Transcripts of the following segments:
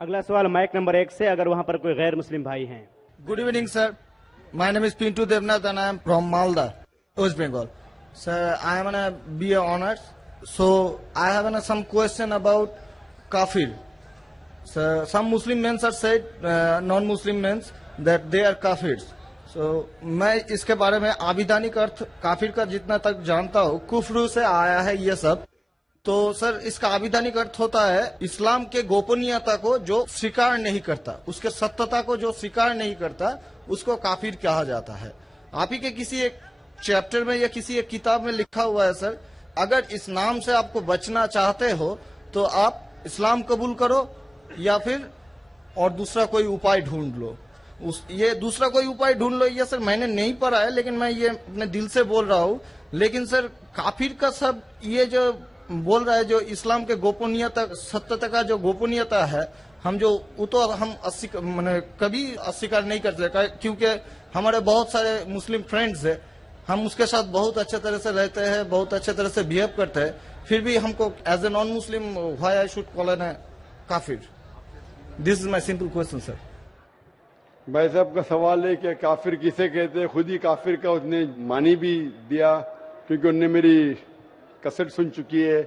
اگلا سوال mic number 1 سے، اگر وہاں پر کوئی غیر مسلم بھائی ہیں۔ Good evening, sir. My name is Pintu Devnath and I am from Malda, West Bengal. Sir, I am on a BA honors. So, I have some question about kafir. Sir, some Muslim men are said, non-Muslim men, that they are kafirs. So, میں اس کے بارے میں آبیدانی کا ارتھ کافر کا جتنا تک جانتا ہوں کفر سے آیا ہے یہ سب. تو سر اس کا آبیدانی کا ارتھ ہوتا ہے اسلام کے گوپنیتا کو جو سویکار نہیں کرتا، اس کے ستتا کو جو سویکار نہیں کرتا اس کو کافر کہا جاتا ہے. آپ ہی کے کسی ایک چیپٹر میں یا کسی ایک کتاب میں لکھا ہوا ہے سر، اگر اس نام سے آپ کو بچنا چاہتے ہو تو آپ اسلام قبول کرو یا پھر اور دوسرا کوئی اپائے ڈھونڈ لو. یہ دوسرا کوئی اپائے ڈھونڈ لو یہ سر میں نے نہیں پڑھا ہے، لیکن میں یہ اپنے دل سے بول رہا ہوں. لیکن سر کافر کا سب یہ جو بول رہا ہے جو اسلام کے گوپنیتا ستتا کا جو گوپنیتا ہے ہم جو وہ تو ہم کبھی اسویکار نہیں کرتے، کیونکہ ہمارے بہت سارے مسلم فرینڈز ہیں، ہم اس کے ساتھ بہت اچھے طرح سے رہتے ہیں، بہت اچھے طرح سے بہیو کرتے ہیں، پھر بھی ہم کو as a non Muslim why I should call an کافر. This is my simple question sir. بھائی صاحب کا سوال ہے کہ کافر کسے کہتے ہیں. خود ہی کافر کا اس نے معنی بھی دیا، کیونکہ انہوں نے میری کسٹ سن چکی ہے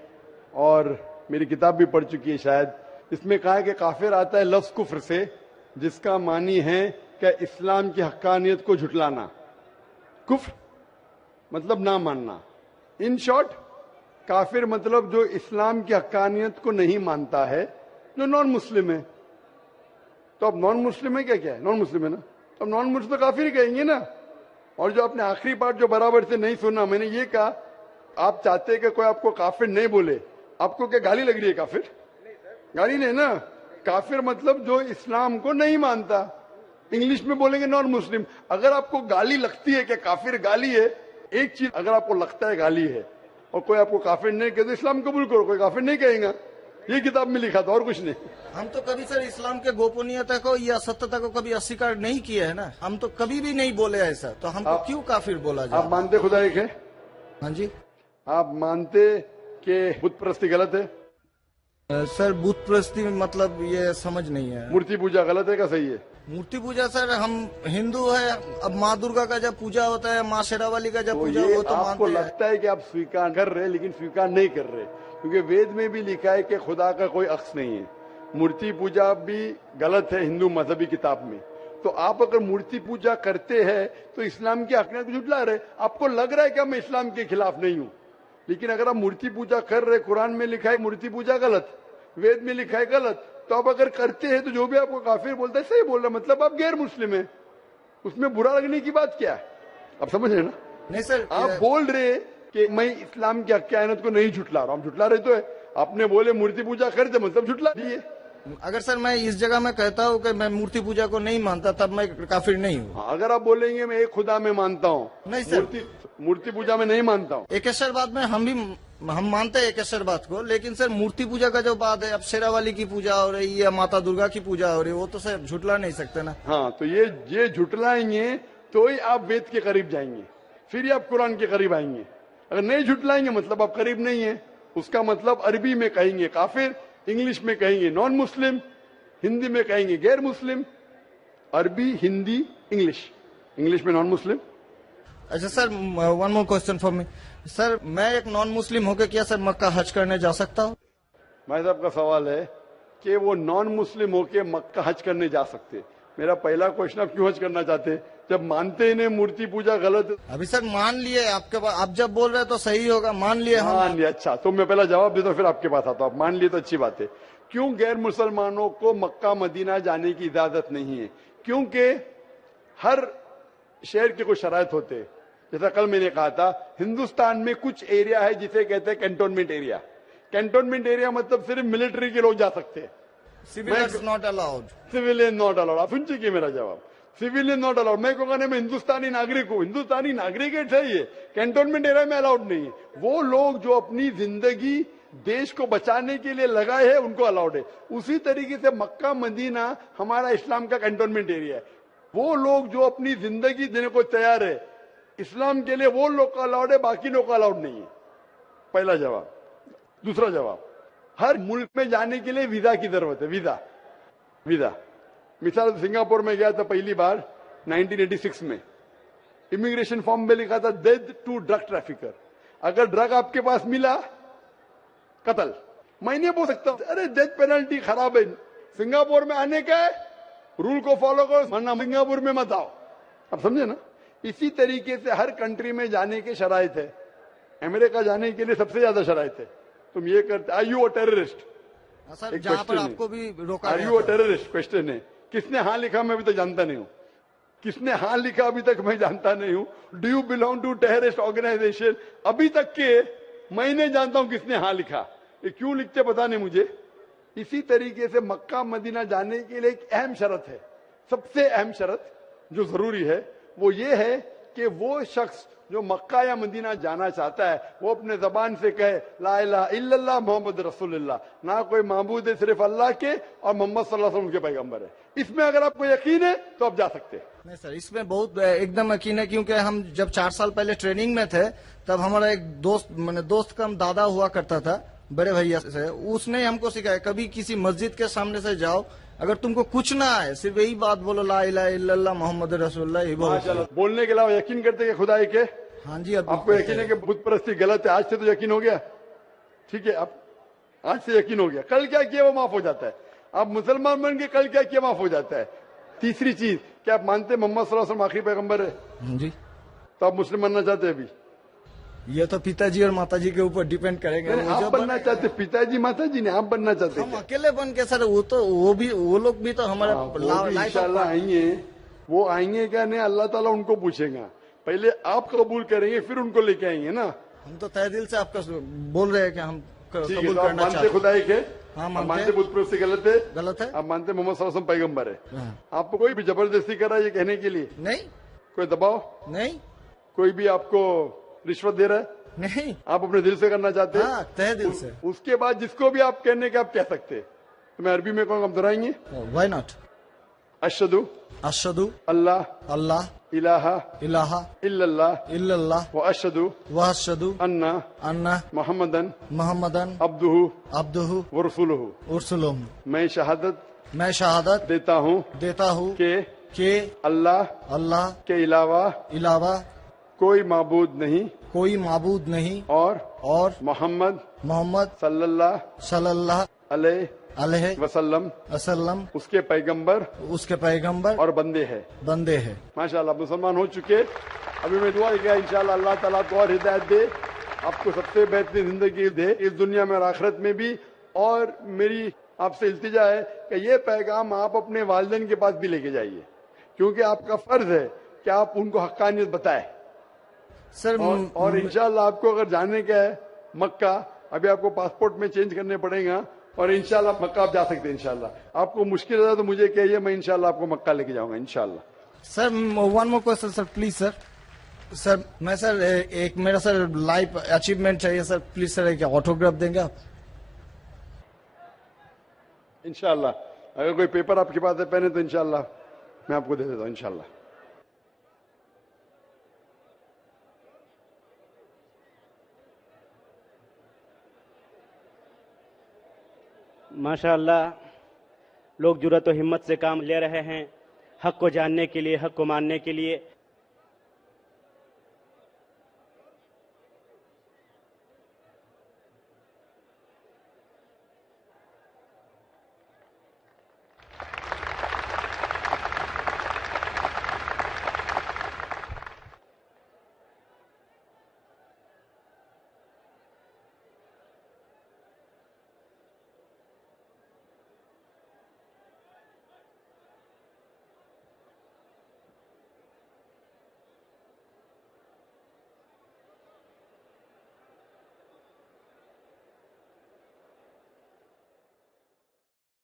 اور میری کتاب بھی پڑھ چکی ہے شاید. اس میں کہا ہے کہ کافر آتا ہے لفظ کفر سے، جس کا معنی ہے کہ اسلام کی حقانیت کو جھٹلانا. کفر مطلب نہ ماننا. ان شارٹ کافر مطلب جو اسلام کی حقانیت کو نہیں مانتا ہے، جو نان مسلم ہے. تو اب نان مسلم ہے کیا ہے؟ نان مسلم ہے نا. اب نان مسلم تو کافر ہی کہیں گے نا. اور جو آپ نے آخری بات جو برابر سے نہیں سنا، میں نے یہ کہا آپ چاہتے کہ کوئی آپ کو کافر نہیں بولے. آپ کو کیا گالی لگ رہی ہے کافر؟ گالی نہیں نا. کافر مطلب جو اسلام کو نہیں مانتا. انگلش میں بولیں گے نان مسلم. اگر آپ کو گالی لگتی ہے کہ کافر گالی ہے، ایک چیز اگر آپ کو لگتا ہے گالی ہے اور کوئی آپ کو کافر نہیں کہے تو اسلام قبول کرو، کوئی کافر نہیں کہیں گا. یہ کتاب میں لکھا تھا اور کچھ نہیں. ہم تو کبھی سر اسلام کے گوپنیتا کو یا ستتا کو کبھی اسویکار نہیں کیا ہے نا. ہم تو کبھی بھی نہیں بولے ایسا، تو ہم کو کیوں کافر بولا جائے؟ آپ مانتے خدا ایک ہے؟ ہاں جی. آپ مانتے کہ بت پرستی غلط ہے؟ سر بت پرستی مطلب یہ سمجھ نہیں ہے. مورتی پوجا غلط ہے کہ صحیح ہے؟ مورتی پوجا سر ہم ہندو ہے، اب ماں درگا کا جب پوجا ہوتا ہے، ماں شیرا والی کا جب تو پوجا یہ وہ تو آپ کو مانتے ہیں. لگتا ہے کہ آپ سویکار کر رہے لیکن سویکار نہیں کر رہے، کیونکہ وید میں بھی لکھا ہے کہ خدا کا کوئی عکس نہیں ہے. مورتی پوجا بھی غلط ہے ہندو مذہبی کتاب میں. تو آپ اگر مورتی پوجا کرتے ہیں تو اسلام کی حقانیت کو جھٹلا رہے. آپ کو لگ رہا ہے کہ میں اسلام کے خلاف نہیں ہوں، لیکن اگر آپ مورتی پوجا کر رہے، قرآن میں لکھا ہے مورتی پوجا غلط، وید میں لکھا ہے غلط، تو آپ اگر کرتے ہیں تو جو بھی آپ کو کافر بولتا ہے صحیح بول رہا، مطلب آپ غیر مسلم ہیں. اس میں برا لگنے کی بات کیا ہے؟ آپ سمجھ رہے نا؟ نہیں سر. آپ بول رہے کہ میں اسلام کی حقانیت کو نہیں جھٹلا رہا ہوں. جھٹلا رہے تو ہے. آپ نے بولے مورتی پوجا کرتے مطلب جھٹلا دیے. اگر سر میں اس جگہ میں کہتا ہوں کہ میں مورتی پوجا کو نہیں مانتا تب میں کافر نہیں ہوں. اگر آپ بولیں گے میں ایک خدا میں مانتا ہوں، نہیں سر. مورتی پوجا میں نہیں مانتا ہوں. ایکیشور بات میں ہم مانتے ہیں ایکیشور بات کو، لیکن سر مورتی پوجا کا جو بات ہے، اب شیرا والی کی پوجا ہو رہی ہے، ماتا درگا کی پوجا ہو رہی ہے، وہ تو سر جھٹلا نہیں سکتے نا. ہاں تو یہ جھٹلائیں گے تو ہی آپ وید کے قریب جائیں گے، پھر ہی آپ قرآن کے قریب آئیں گے. اگر نہیں جھٹلائیں گے مطلب آپ قریب نہیں ہیں. اس کا مطلب عربی میں کہیں گے کافر، انگلش میں کہیں گے نان مسلم، ہندی میں کہیں گے غیر مسلم. عربی، ہندی، انگلش میں نان مسلم. اچھا sir, one more question for me. Sir میں ایک نان مسلم ہو کے کیا سر مکہ حج کرنے جا سکتا ہوں؟ بھائی صاحب کا سوال ہے کہ وہ نان مسلم ہو کے مکہ حج کرنے جا سکتے. میرا پہلا کوشچن آپ کیوں حج کرنا چاہتے جب مانتے انہیں مورتی پوجا غلط؟ ابھی سر مان لیے آپ کے پاس، آپ جب بول رہے تو صحیح ہوگا، مان لیے مان لیا. اچھا تو میں پہلا جواب دیتا ہوں پھر آپ کے پاس آتا ہوں. آپ مان لیے تو اچھی بات ہے. کیوں غیر مسلمانوں کو مکہ مدینہ جانے کی اجازت نہیں ہے؟ کیونکہ ہر شہر کے کچھ شرائط ہوتے ہیں. جیسا کل میں نے کہا تھا، ہندوستان میں کچھ ایریا ہے جسے کہتے ہیں کینٹونمنٹ ایریا. کینٹونمنٹ ایریا مطلب صرف ملٹری کے لوگ جا سکتے ہیں. Civilians not allowed. Civilian not allowed. آپ سن چکے میرا جواب. Civilian not allowed. میں کہوں گا میں ہندوستانی ناگرک ہوں، ہندوستانی ناگرک ہے صحیح ہے، کینٹونمنٹ ایریا میں الاؤڈ نہیں ہے. وہ لوگ جو اپنی زندگی دیش کو بچانے کے لیے لگائے ہیں ان کو الاؤڈ ہے. اسی طریقے سے مکہ مدینہ ہمارا اسلام کا کینٹونمنٹ ایریا ہے. وہ لوگ جو اپنی زندگی دینے کو تیار ہے اسلام کے لیے، وہ لوگ کا الاؤڈ ہے، باقی لوگ کا الاؤڈ نہیں ہے. پہلا جواب. دوسرا جواب، ہر ملک میں جانے کے لیے ویزا کی ضرورت ہے. Visa visa. मिसाल सिंगापुर में गया था पहली बार 1986 में, इमिग्रेशन फॉर्म में लिखा था डेथ टू ड्रग ट्रैफिकर। अगर ड्रग आपके पास मिला, कत्ल। मैं नहीं बोल सकता अरे डेथ पेनल्टी खराब है, सिंगापुर में आने का है, रूल को फॉलो करो, वरना सिंगापुर में मत आओ। आप समझे ना? इसी तरीके से हर कंट्री में जाने के शराइत है। अमेरिका जाने के लिए सबसे ज्यादा शराइत है। तुम ये करते, are you a terrorist? Sir एक जहाँ पर question है। आपको भी रोका आर गया यू अ था। टेररिस्ट? क्वेश्चन है। किसने हाँ लिखा मैं अभी तक जानता नहीं हूँ। किसने हाँ लिखा अभी तक मैं जानता नहीं हूँ। Do you belong to terrorist organisation? अभी तक के मैं नहीं जानता हूँ किसने हाँ लिखा। ये क्यों लिखते पता नहीं मुझे। इसी तरीके से मक्का मदीना जाने के लिए एक अहम शर्त है, सबसे अहम शर्त जो जरूरी है वो ये है कि वो शख्स जो मक्का या मदीना जाना चाहता है वो अपने जबान से कहे ला इलाहा इल्लल्लाह मोहम्मद रसूलुल्लाह, ना कोई माबूद है सिर्फ अल्लाह के और मोहम्मद सल्लल्लाहु अलैहि वसल्लम उनके पैगंबर है। इसमें अगर आपको यकीन है तो आप जा सकते हैं। नहीं सर, इसमें बहुत एकदम यकीन है, क्योंकि हम जब 4 साल पहले ट्रेनिंग में थे तब हमारा एक दोस्त, मैंने दोस्त का दादा हुआ करता था, बड़े भैया से, उसने हमको सिखाया कभी किसी मस्जिद के सामने से जाओ, अगर तुमको कुछ ना आए सिर्फ यही बात बोलो ला इलाहा इल्लल्लाह मोहम्मद रसूलुल्लाह, यही बोलो। माशाल्लाह। बोलने के अलावा यकीन करते हैं खुदा एक है। हाँ जी, अब आपको यकीन है कि बुत परस्ती गलत है, आज से तो यकीन हो गया, ठीक है? आप आज से यकीन हो गया, कल क्या किया वो माफ हो जाता है। आप मुसलमान बन के कल क्या किया माफ हो जाता है। तीसरी चीज, क्या आप मानते हैं मोहम्मद सल्लल्लाहु अलैहि वसल्लम आखिरी पैगंबर है? हाँ जी, तो आप मुस्लिम बनना चाहते हैं? अभी ये तो पिताजी और माताजी के ऊपर डिपेंड करेंगे। नहीं, वो आप जो बनना चाहते, पिताजी माताजी ने, आप बनना चाहते हम हैं? अकेले बन के सर, वो लोग भी तो हमारे लाइफ इंशाल्लाह आएंगे। वो आएंगे क्या नहीं, अल्लाह ताला उनको पूछेगा। पहले आप कबूल करेंगे फिर उनको लेके आएंगे ना। हम तो तहे दिल से आपका बोल रहे हैं कि हम ठीक है, कबूल तो आप करना मानते चाहते खुदा एक है? हाँ, आप मानते मानते हैं। बुत परस्ती गलत है? गलत है? आप मानते मोहम्मद सल्लल्लाहु अलैहि वसल्लम पैगंबर है? हाँ। आपको कोई भी जबरदस्ती करा ये कहने के लिए? नहीं कोई दबाव? नहीं कोई भी आपको रिश्वत दे रहा है? नहीं, आप अपने दिल से करना चाहते हैं? हाँ तहे दिल से। उसके बाद जिसको भी आप कहने के आप कह सकते हैं। तो मैं अरबी में कहूँगा, आप दोहराएंगे? Why not? अशहदु अशहदु अल्लाह अल्लाह इलाहा इलाहा इल्लल्लाह इल्लल्लाह व अशहदु व अशहदु अन्ना अन्ना मुहम्मदन मोहम्मदन अब्दुहु अब्दुहु व रसूलुहु। उरसुलुहु। मैं शहादत मैं शहादत देता हूँ देता हूँ कि कि अल्लाह अल्लाह के अलावा इलावा कोई माबूद नहीं कोई माबूद नहीं और मोहम्मद सल्लल्लाहु अलैहि वसल्लम वसल्लम उसके पैगंबर उसके पैगंबर और बंदे हैं। बंदे हैं। माशाल्लाह, मुसलमान हो चुके। अभी मैं दुआ किया इंशाल्लाह अल्लाह ताला को और हिदायत दे, आपको सबसे बेहतरीन जिंदगी दे इस दुनिया में और आखिरत में भी। और मेरी आपसे इल्तिजा है कि ये पैगाम आप अपने वालिदैन के पास भी लेके जाइए, क्योंकि आपका फर्ज है कि आप उनको हक्कानियत बताएं। सर और इंशाल्लाह आपको अगर जाने का है मक्का, अभी आपको पासपोर्ट में चेंज करने पड़ेगा और इंशाल्लाह मक्का आप जा सकते हैं। इंशाल्लाह आपको मुश्किल है तो मुझे कहिए, मैं इंशाल्लाह आपको मक्का लेके जाऊंगा इंशाल्लाह। Sir one more question sir, please sir. Sir मैं सर एक मेरा सर लाइफ अचीवमेंट चाहिए सर, प्लीज सर एक ऑटोग्राफ देंगे आप? इंशाल्लाह अगर कोई पेपर आपके पास है पहने तो इंशाल्लाह मैं आपको दे देता हूँ इंशाल्लाह। माशाअल्लाह, लोग जुर्रत और हिम्मत से काम ले रहे हैं हक को जानने के लिए, हक को मानने के लिए।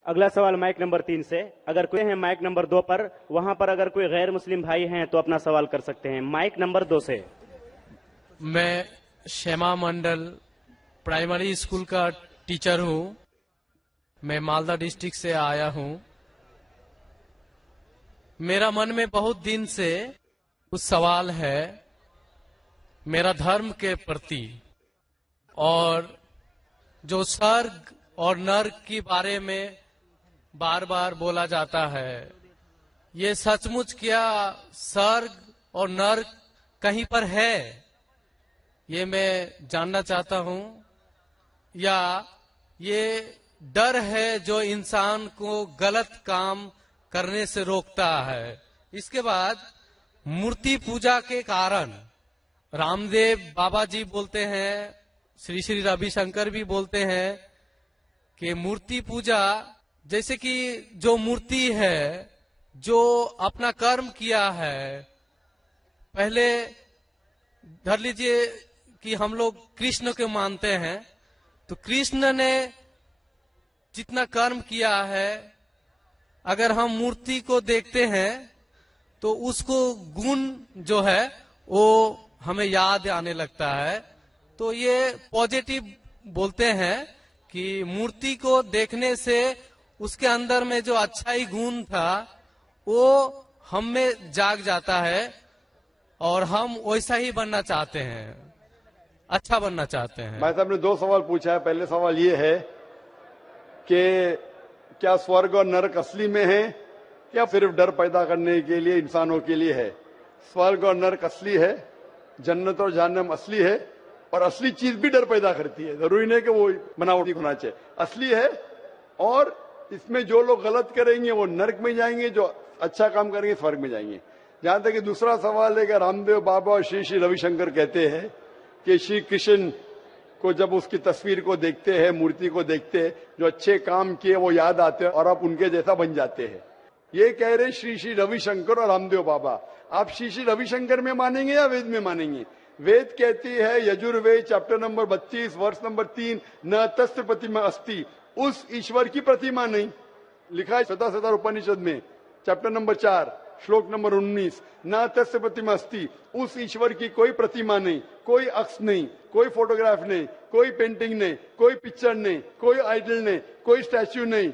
अगला सवाल माइक नंबर 3 से। अगर कोई है माइक नंबर 2 पर, वहां पर अगर कोई गैर मुस्लिम भाई हैं तो अपना सवाल कर सकते हैं। माइक नंबर 2 से। मैं श्यामा मंडल प्राइमरी स्कूल का टीचर हूँ। मैं मालदा डिस्ट्रिक्ट से आया हूँ। मेरा मन में बहुत दिन से कुछ सवाल है मेरा धर्म के प्रति, और जो स्वर्ग और नर्क के बारे में बार बार बोला जाता है, ये सचमुच क्या स्वर्ग और नर्क कहीं पर है? ये मैं जानना चाहता हूं, या ये डर है जो इंसान को गलत काम करने से रोकता है। इसके बाद मूर्ति पूजा के कारण रामदेव बाबा जी बोलते हैं, श्री श्री रविशंकर भी बोलते हैं कि मूर्ति पूजा, जैसे कि जो मूर्ति है, जो अपना कर्म किया है, पहले धर लीजिए कि हम लोग कृष्ण को मानते हैं, तो कृष्ण ने जितना कर्म किया है, अगर हम मूर्ति को देखते हैं तो उसको गुण जो है वो हमें याद आने लगता है। तो ये पॉजिटिव बोलते हैं कि मूर्ति को देखने से उसके अंदर में जो अच्छाई गुण था वो हम में जाग जाता है और हम वैसा ही बनना चाहते हैं, अच्छा बनना चाहते हैं। भाई साहब ने 2 सवाल पूछा है। पहले सवाल ये है कि क्या स्वर्ग और नरक असली में है या सिर्फ डर पैदा करने के लिए इंसानों के लिए है? स्वर्ग और नरक असली है, जन्नत और जहन्नम असली है, और असली चीज भी डर पैदा करती है। जरूरी नहीं कि वो बनावटी होना चाहिए, असली है। और इसमें जो लोग गलत करेंगे वो नरक में जाएंगे, जो अच्छा काम करेंगे स्वर्ग में जाएंगे। जहां तक कि दूसरा सवाल है कि रामदेव बाबा और श्री श्री रविशंकर कहते हैं कि श्री कृष्ण को जब उसकी तस्वीर को देखते हैं, मूर्ति को देखते हैं, जो अच्छे काम किए वो याद आते हैं और आप उनके जैसा बन जाते हैं। ये कह रहे श्री श्री रविशंकर और रामदेव बाबा। आप श्री श्री रविशंकर में मानेंगे या वेद में मानेंगे? वेद कहती है, यजुर्वेद चैप्टर नंबर 32 वर्ष नंबर 3, न तस्य प्रतिमा अस्ति, उस ईश्वर की प्रतिमा नहीं। लिखा है श्वेताश्वतर उपनिषद में चैप्टर नंबर 4 श्लोक नंबर 19, न तस्य प्रतिमा अस्ति, उस ईश्वर की कोई प्रतिमा नहीं, कोई अक्ष नहीं, कोई फोटोग्राफ नहीं, कोई पेंटिंग नहीं, कोई पिक्चर नहीं, कोई आइडल नहीं, कोई स्टैच्यू नहीं।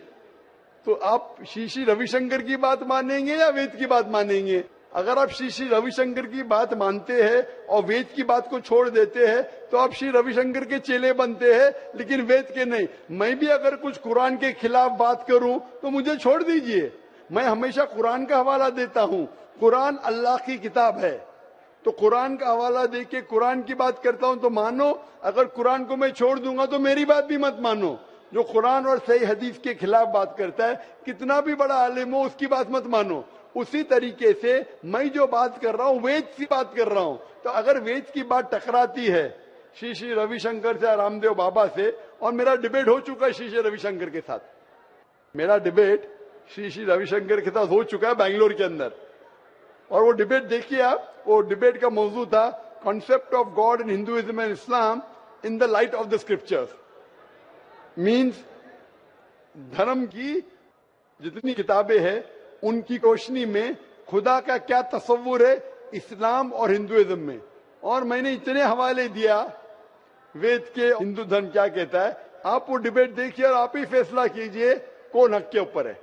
तो आप श्री श्री रविशंकर की बात मानेंगे या वेद की बात मानेंगे? अगर आप श्री श्री रविशंकर की बात मानते हैं और वेद की बात को छोड़ देते हैं तो आप श्री रविशंकर के चेले बनते हैं, लेकिन वेद के नहीं। मैं भी अगर कुछ कुरान के खिलाफ बात करूं तो मुझे छोड़ दीजिए। मैं हमेशा कुरान का हवाला देता हूं। कुरान अल्लाह की किताब है, तो कुरान का हवाला दे के कुरान की बात करता हूं तो मानो। अगर कुरान को मैं छोड़ दूंगा तो मेरी बात भी मत मानो। जो कुरान और सही हदीस के खिलाफ बात करता है, कितना भी बड़ा आलिम हो, उसकी बात मत मानो। उसी तरीके से मैं जो बात कर रहा हूं वेद की बात कर रहा हूं। तो अगर वेद की बात टकराती है श्री श्री रविशंकर से, रामदेव बाबा से, और मेरा डिबेट हो चुका है श्री श्री रविशंकर के साथ, मेरा डिबेट श्री श्री रविशंकर के साथ हो चुका है बैंगलोर के अंदर। और वो डिबेट देखिए आप, वो डिबेट का मौजू था concept of God in Hinduism and Islam in the light of the scriptures. Means धर्म की जितनी किताबें हैं उनकी रोशनी में खुदा का क्या तस्वुर है इस्लाम और हिंदुइज्म में। और मैंने इतने हवाले दिया वेद के, हिंदू धर्म क्या कहता है। आप वो डिबेट देखिए और आप ही फैसला कीजिए कौन हक के ऊपर है।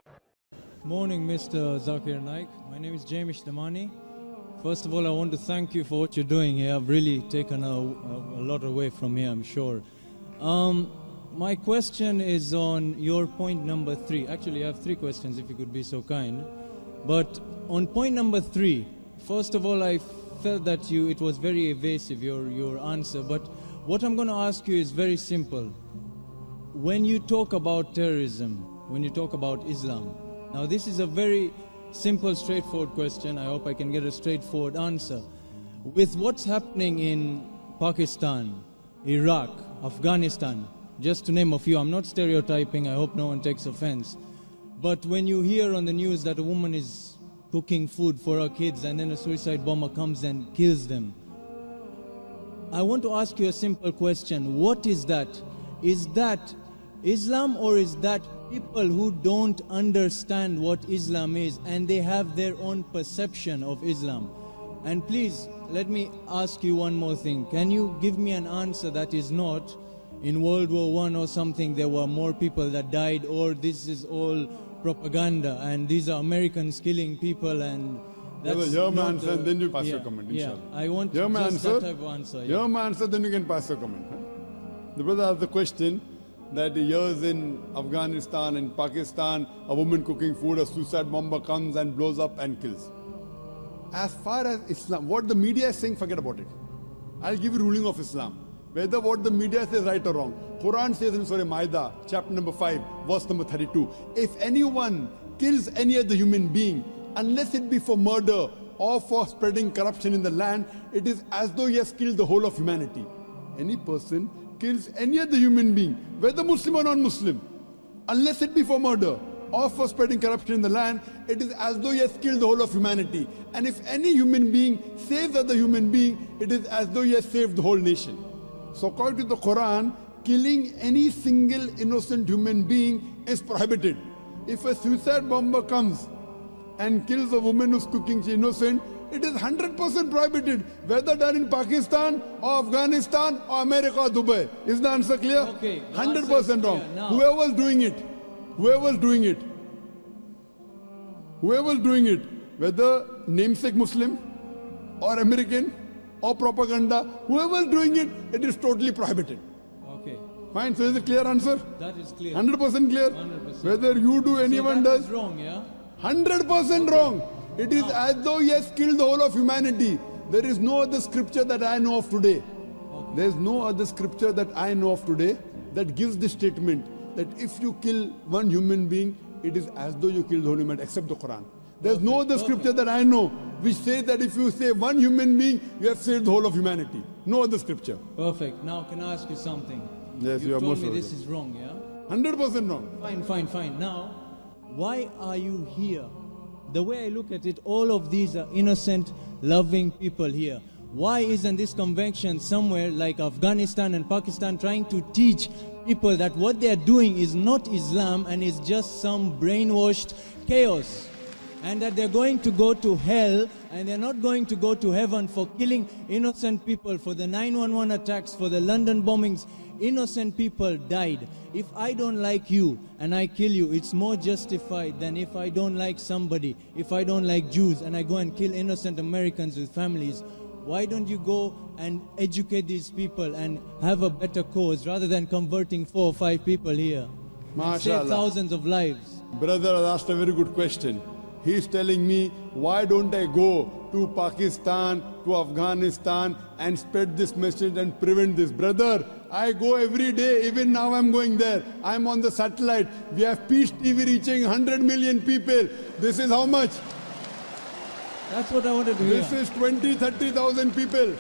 Morning, Mr. Zakir Naik. My name is James Damani. First of all, I want to thank you for what you're doing here. I've really taken a lot away from here, I'm sure. My question is on your point number 3. Actually, I have 3 questions, if you could be so kind. But on point number 3, first of all, I felt that it was very evasive, your answer. But what I'm going to ask you is very simple. When you talk about terrorism, when you talk about Islam, now this is a very simple, straightforward question. I hope I can get a straightforward answer. With what's happening in Pakistan, Iraq, Afghanistan, just to name a few, I'm not stereotyping, I hope no one takes offense. But when you hear on the news that a woman is cooking food for her kids and then a suicide bomber comes and kills them, I want to ask you a simple question. What is that? Is that Islam, or is that people who don't understand what Islam is and they have their own perception of Islam? And please, let me ask you one more thing. Can you give me an answer that is not in World War I or something there were more people that died, or this is all propaganda and these are Americans killing people and that's hear my not answer and then you pass your comment, inshallah. Yeah, I want Hear my just answer. that type of answer. Hear my answer, then you can pass your comment. The brother asked the question that years in Afghanistan and Pakistan, a woman cooking food, a suicide bomber comes and blows up and kills. As far as Islam, what the media is saying, forget about it. I'll give you ruling of Islam. Whether what the media says right or wrong. Quran says in Surah Ma'idah, chapter number 5, verse number 32, if anyone kills any other human being, unless it be for murder or for spreading corruption in the land, it is as though he has killed the whole of humanity. Any person kills any other human being, whether Muslim or non-Muslim, unless it be for murder or for spreading corruption in the land, it is as though he has killed the whole of humanity. And if any human being saves other human being, it is as though he has saved the whole nation. So according to the Quran, killing any single innocent human being is prohibited. If a suicide bomber comes and kills a woman who's cooking, she's innocent, it is 100% prohibited, whether done in Pakistan or Afghanistan or America or Dubai. Is the answer clear? Okay, 100% wrong. Now, Whoever's doing it, whether namesake Muslim or American or propaganda, whoever's doing it, it is totally prohibited. okay, Fine, so is it clear answer? that is clear. 100% clear? 100%. Whether you do, anyone so that does, is wrong, yeah? 100% wrong. It is as though he has killed the whole of humanity. There is no other scripture that I know of today. There is no other scripture that I know of today that gives this statement that if you kill one human being, it is as though you killed the whole humanity, except the Quran. There is no other scripture that I know which says that if you save one human being, you have saved the whole of humanity. No other scripture. Perfect. Now, can I ask you something? Yes, you You've are told most me welcome. this is wrong, yeah? 100% wrong. Fine. Now, why are you here? The way I look at it, all of these are innocent, loving people here. Why isn't this convention somewhere like Afghanistan and Pakistan trying to teach people that what they are doing is not Islam and is just some brainwashed chaos? And that they're going to go to hell and they're not going to go to heaven for killing innocent people, for the 9/11 attacks, for the London bombings. Innocent people died. If I don't like you and I kill you, it's more justified than if I don't like somebody. If I don't like Jews and I go and kill innocent Americans with families, why don't you go and educate these people and have a better cause rather than converting 4 or 5 people here? Save MashaAllah. thousands of lives. Brother has asked a very good question. He is telling me, why don't I go to Pakistan, to Afghanistan and spread this message and prevent this? Brother, I go every day, even now I'm going there. I'm on the satellite. We have Peace TV reaching 100 million people. This is how much? That's what I wanted to hear. This is 20-30,000 people.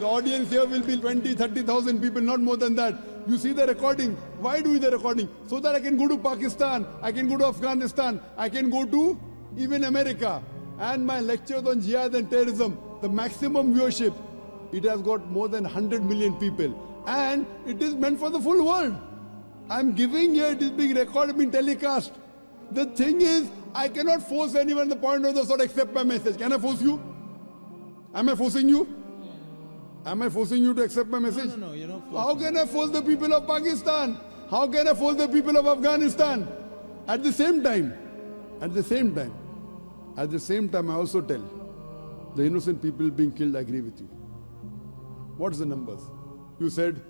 The audience here will be 20-30,000 people, not more than that. You see the recording. Why do the recording? So that I can go to Pakistan, I can go to Afghanistan, I can go to even America. And my lectures on jihad and terrorism, the maximum viewership, it has got more than 100 million people. And it is meant for the full world. I'm giving here, it is being recorded, being telecast. The thing is, I cannot force anyone the point of the sort accept my message. Can I force you? Am I forcing you? Am I forcing you to accept my message? No, you're not How can I force the people of Pakistan? How can I force the people of Afghanistan? At the same time, I also tell the innocent people being killed, I agree with you. What's the numbers? You said,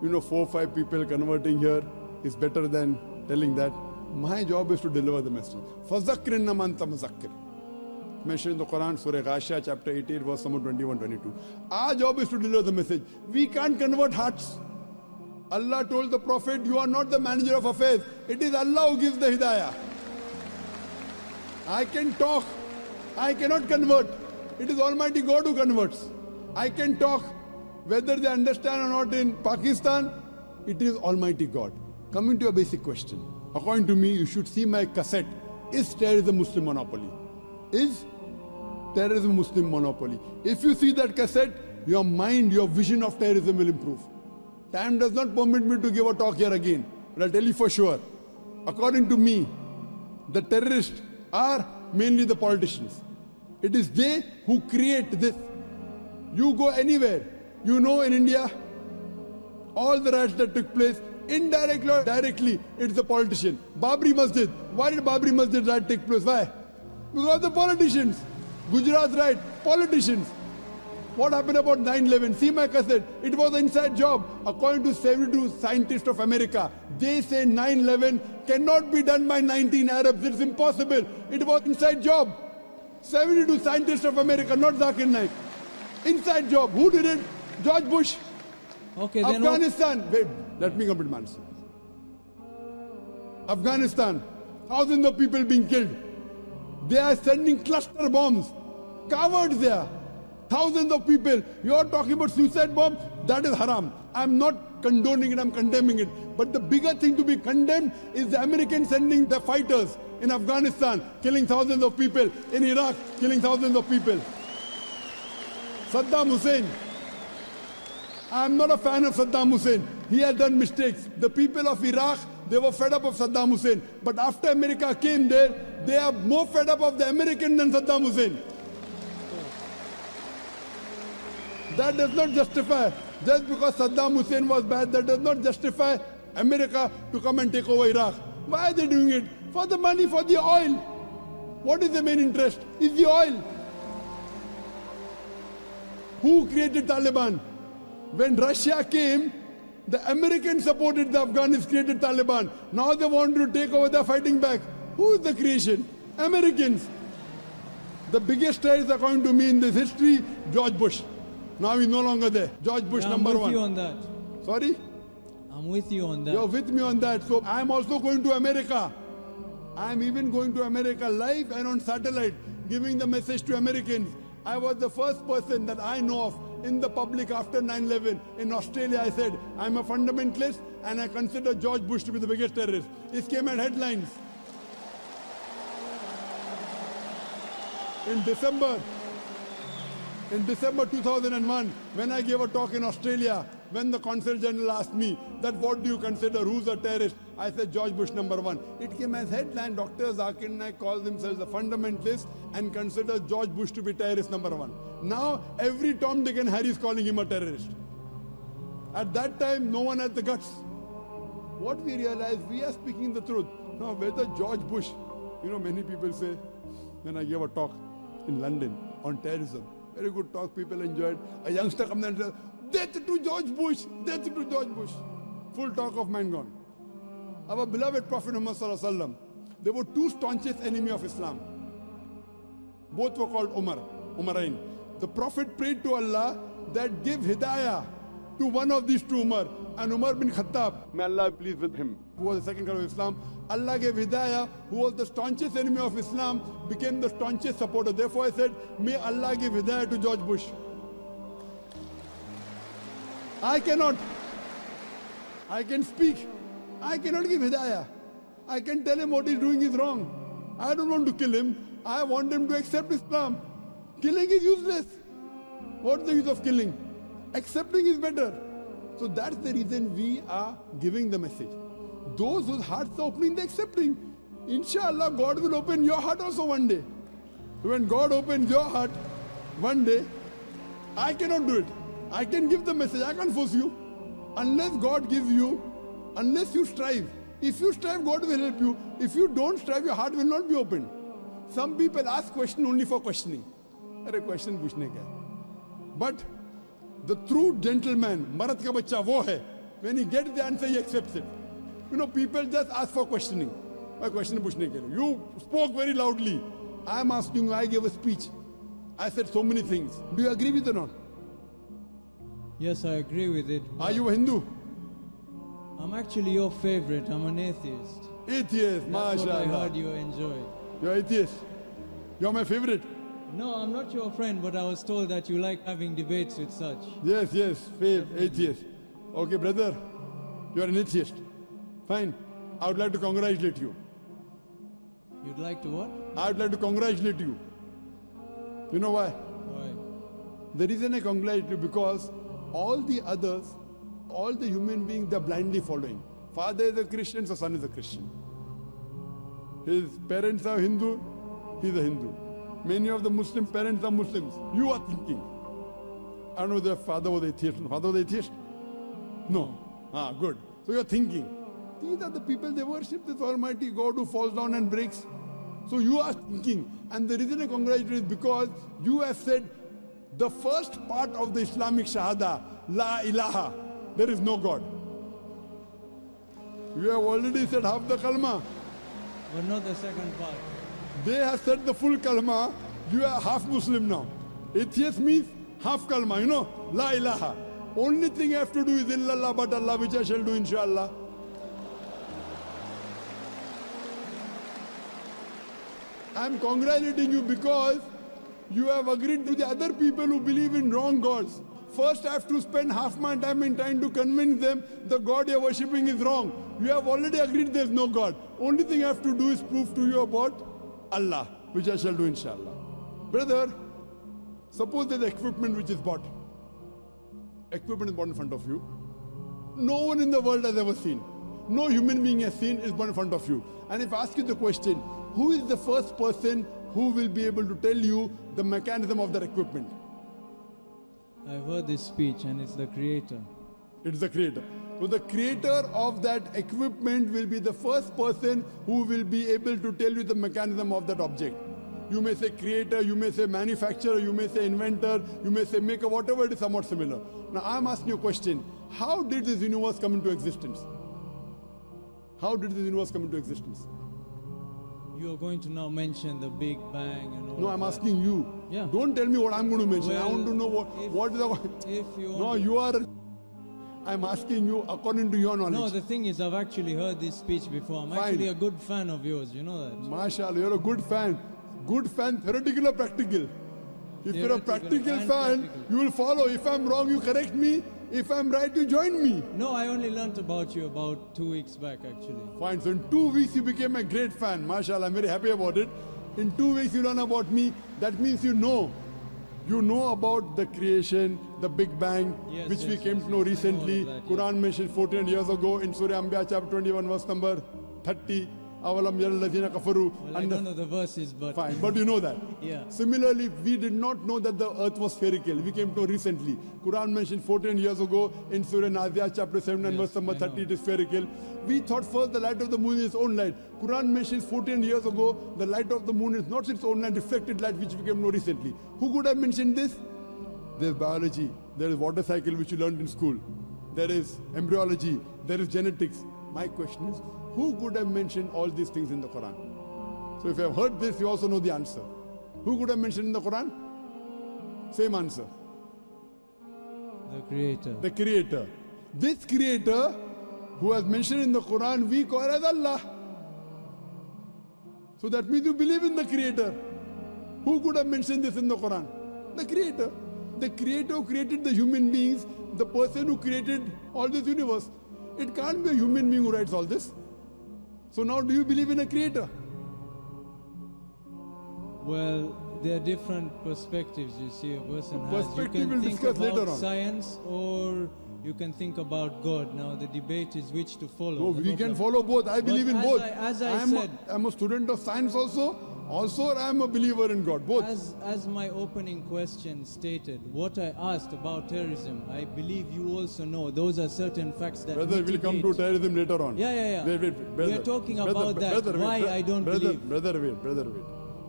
4 or 5 people converting here is better than telling that. My job is to deliver the message. فَذَكِّرْ إِنَّمَا أَنْتَ مُذَكِّرٌ. Mentioned in the Quran, Surah Ghashiyah, chapter 88, verse number 21-22. Our job is to deliver the message. We can't convert hearts. Allah told the Prophet, you are not the manager of affairs. It is Allah who gives the hidayah. I can talk. I cannot convert. It is Almighty God who converts. I can talk. Whether they understand or not in Pakistan, it is Almighty God. Coming to a basic question. According to me, you should see my cassette. Is terrorism Muslim monopoly? Is terrorism Muslim monopoly? If you see that cassette, your mind, your vision of terrorism will improve. Time does not permit me to give a talk here again. But I'll tell you for sure. According to me, the terrorists are mainly the politicians. It is they who create this. You go anywhere. You know in India, all the riots that took place, indirectly or directly, it's the politician. Babri Masjid. Why did Babri Masjid riot take place? Why? Because the politicians. Gujarat riot, politicians. What happened about 9/11? See my cassette. It was an inside job. According to 72 scientists of America, they say 9/11 cannot be done by 19 Arabs. It's impossible. It was inside job. 72 scientists of America, not Zakir Naik. Inside job. Who did it? George Bush. Okay, then what- Afghanistan. Wait, let me complete my answer. Afghanistan. Thousands of people being killed. They are sending cluster bombs. Cowards there. Thousands of people. You are talking about suicide bomb? That is haram. I'm not condoning it, I'm condemning it. But the bigger thing to be condemned is the Americans sending their fighters in Afghanistan, killing thousands of people. In Iraq, killing thousands of people. Saddam Hussein. I'm not a fan of Saddam Hussein. He has done mistakes. The people of Iraq, they were fed up of Saddam Hussein. But after America came there, they are more fed up of the American than Saddam Hussein. That does not justify, just because Saddam Hussein was bad, that does not justify America to come and take over Iraq. Why are they doing it? For the money, for the oil. What is the main interest? Is the oil. Who created Taliban? When Russia came, the Americans supported the Afghans, created Taliban. Now they want to take over, they're fighting back. Who is the creation? Americans. The biggest terrorist according to me in this history, George Bush. Now he's no longer there. George Bush, Yeah, number I'm with one. you on that. Sorry? I'm with you on that. You're with me on that. So I'm also going to America. I'm even going to America live and on satellite, giving the message to Americans. I was the first person that I know of in the public after 9/11 in Australia. I said, I'm a fundamentalist and I consider George Bush to be the biggest terrorist. It came at headlines. In December 2001, when I gave a talk in Australia, when the Consul General asked me that what do you consider, who's a terrorist? I said George Bush number one. It came as headline, Dr. Zakir Naik calls themselves a fundamentalist and considers George Bush to be terrorist number one. Now every Tom, Dick and Harry is calling him a terrorist. At that time, no one had the guts. What we realized, we are speaking the truth. Now whether George Bush, many people say, when I gave a talk in London on terrorism, very good talk, people enjoyed. A youngster comes and says, death to George Bush, death to George Bush. Full talk of mine gone. Our beloved Prophet Muhammad Sallallahu Alaihi Wasallam, there were two staunchest enemies of Islam. Both were called Umarain. The Prophet prayed to Allah that give hidayah to one of these two Umar, and Umar bin Khattab, may Allah be pleased with him, who was the second caliph of Islam. Allah gave hidayah, who was the staunchest enemy of Islam, became the staunchest supporter. Therefore I said, may Allah give hidayah to George Bush. I cannot. I can speak. I cannot give hidayah. I can tell him what he's doing is wrong. I don't want to kill him. I want him to accept Islam. Killing is useless. What's the use of killing? Accepting is better. So that's the reason we are giving the message. Those whose hearts are opening, they're accepting. Inshallah, God will open your heart also one day. When God opens your heart one day, I cannot do it. I can give the message, I can't force you. Unless God gives you, unless you strive. If you strive, God will help you. If you don't strive, your heart will not be opened. Some people ask question only for questioning. Arey question puchne ka. But the true gentleman, Marat ka bachcha wo hai. When he gets the answer, he accepts it. People just ask for questioning. Question puchne ke liye. You spoke very loudly. I am asking you, I gave a speech. I said so many things. Do you agree with it or not? Yes, I agree with it. Are you a Hindu? I'm actually your favorite. I'm an atheist. Atheist, That's what I mashallah. heard you enjoy. You're atheist. You're my favorite. No, I'm not your friend, but I was told that you like having debates with such. Yes, atheist. Okay, brother, you're an atheist. Fine. I would like to congratulate you. You'd like to what? I would like to congratulate you. You know why? Why? The reason I congratulate you because all the others, all the human beings, they're blindly following. Father is a Christian, so son is a Christian. His parents are Hindu, he's a Hindu. Many of the Muslim parents are Muslims. You are thinking. I don't know whether father was atheist. Father was atheist? No. Good. So you're thinking. These are the people, they worship this Almighty God who falls down and breaks. So you are thinking. And the reason I congratulate you is because you have said, The first part of the Islamic Shahada, La ilaha, there is no God. You have already said half the kalma. But not the second part. They have said the full kalma. You are half Muslim now. Atheist means half kalma, you know, La ilaha. Only thing I have to do is illallah but Allah, which I shall do inshallah. I am congratulating you because you have agreed to the other people who believe in wrong gods. First I have to spend half my time in trying to convince them the God you are worshipping is wrong. You have already agreed there is no God. Only thing I have to do is prove to you about Allah, which I shall do inshallah. Brother, suppose there is equipment which is bought. Equipment is bought in front of you. No one in the world has ever seen. No human being has seen is bought in front of you. And if I ask you the question, who is the first person who will be able to tell you the mechanism of that equipment? I've heard this speech and it's the Creator. It's the Creator. So the creator of that equipment will be the first person who will be able to tell you the mechanism of that object. You may say creator, you may say manufacturer, you may say inventor, you may say maker, whatever it is, somewhat similar. Now I'm asking you a question. How did this universe come into existence? How did this universe come into existence? You are going to now mention the Big Bang and all No, I'm that. asking you. Yeah. Don't tell me what I'm going to mention. I Well, want to know what is the... If you No, want to- you are... I'm asking you according to your knowledge. No, the thing is, I've actually heard this speech before. I'm Fine. actually a good fan of yours, you know that? MashaAllah, you're a good fan. Good fan, theoretical or practical? If you're a Theoretical practical and fan, practical. you will follow. If I'm wrong, you correct me. If I'm right, you join me. No, I only learnt about you about 2 weeks back, actually. Fine. So in 2 weeks, you became a great fan. MashaAllah, I'm very happy about it. In 2 weeks, you learn about me. That means you know. You know about the creation, the Big Bang, Yes, which we yes, came yes, to know yes. I know recently. all of that, Quran mentioned 14 years ago in Surah Anbiya chapter 21, verse number 30. Awalam yaral ladhina kafaru. Well, I don't know the verses, but... Fine, but you know that. Yeah. Similarly, we did not know that the earth was spherical. We came to know recently. Quran mentioned 14 years ago in Surah Nazi'at chapter 7 and Yes, verse number I 30 know. it is spherical. We thought first the light of the moon is its own light. Quran mentions 14 years ago the light of the moon is not its own light, reflected light, which we came to know recently. Who could have mentioned this? There is biology, there is water cycle which you learned in school. There is embryology, there is genetics. My question is, who could have mentioned all these things in the Quran? So if you have heard this, you also know the answer. Who could have mentioned in the Quran? Same answer. The Creator. The Creator. This Creator who has mentioned in the Quran, we call as Allah. So that means you believe in the Creator. Who could have mentioned this in the Quran? The Creator. The Creator who created the human beings, the person who created all this universe. It can't be a human being who writes all this. So now do you believe in a Creator? Well, there are different perspectives you see a person has. Perspective You we'll can think discuss about later on. science or you can think about God. Now the debate is which to follow. No, The we can problem- follow both. I believe in as both. as I am said, I'm a student of science also I am a believer in God. Both. as my opening question stated, what I asked about terrorism, I believe you also know. Those are certain facts that Brother, we'll come to mitigate. terrorism later on. Yeah. Wait, We are talking about that. Why I don't believe. Brother, wait.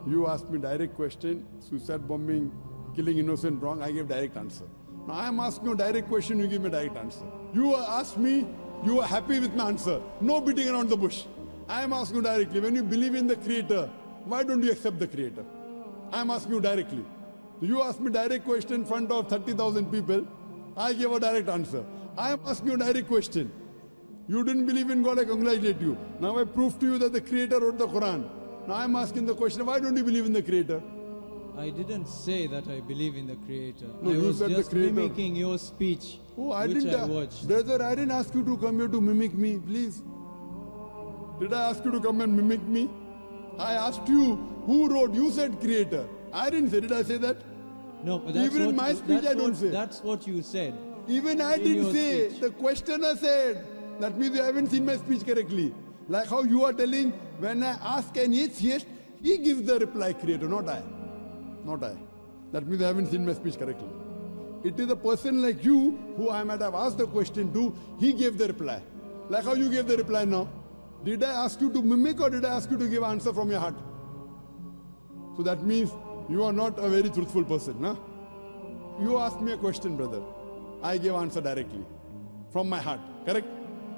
You asked me direct question, suicide bombing, killing innocent, wrong. I gave direct answer. Now I am asking you a direct question, you give me direct answer. You asked me, you are happy with my answer. No beating around the bush. I am asking you directly, when you believe in the Creator, why don't you accept the Creator? I am asking you directly. You asked me direct question in front of 30,000 people. I gave a direct answer. I am asking you a direct question. You didn't believe in God, I congratulate you. Now I prove to you that the Creator wrote the Quran. Now I am asking the question, why don't you believe in the Creator? I didn't say that I believe in the Creator. No, I you was said the just Creator. mimicking your speech, Oh, I which didn't. I watched. Brother, I didn't ask you to come here to mimic me, please. Did I ask you to come and mimic me? I asked you, who wrote? You said Creator. I didn't say, did I say that? No, but that's Even in what, my speech, that's I don't what- say. That's what you said. Even I In didn't your say. speech. The questioner said. That means you haven't seen my speech correctly. Like how you are telling, when I ask an atheist, he gives the reply, Creator, not I. Not I. That means you haven't seen my speech correctly. It is a person like you who I might have asked the question to, he gave the reply. Like how you gave the reply now. Did I ask you to mimic or did I ask you to give answer from your heart? So that means you are not a very truthful person, huh? you asked me a question, brother. I gave answer directly from my heart. Correct?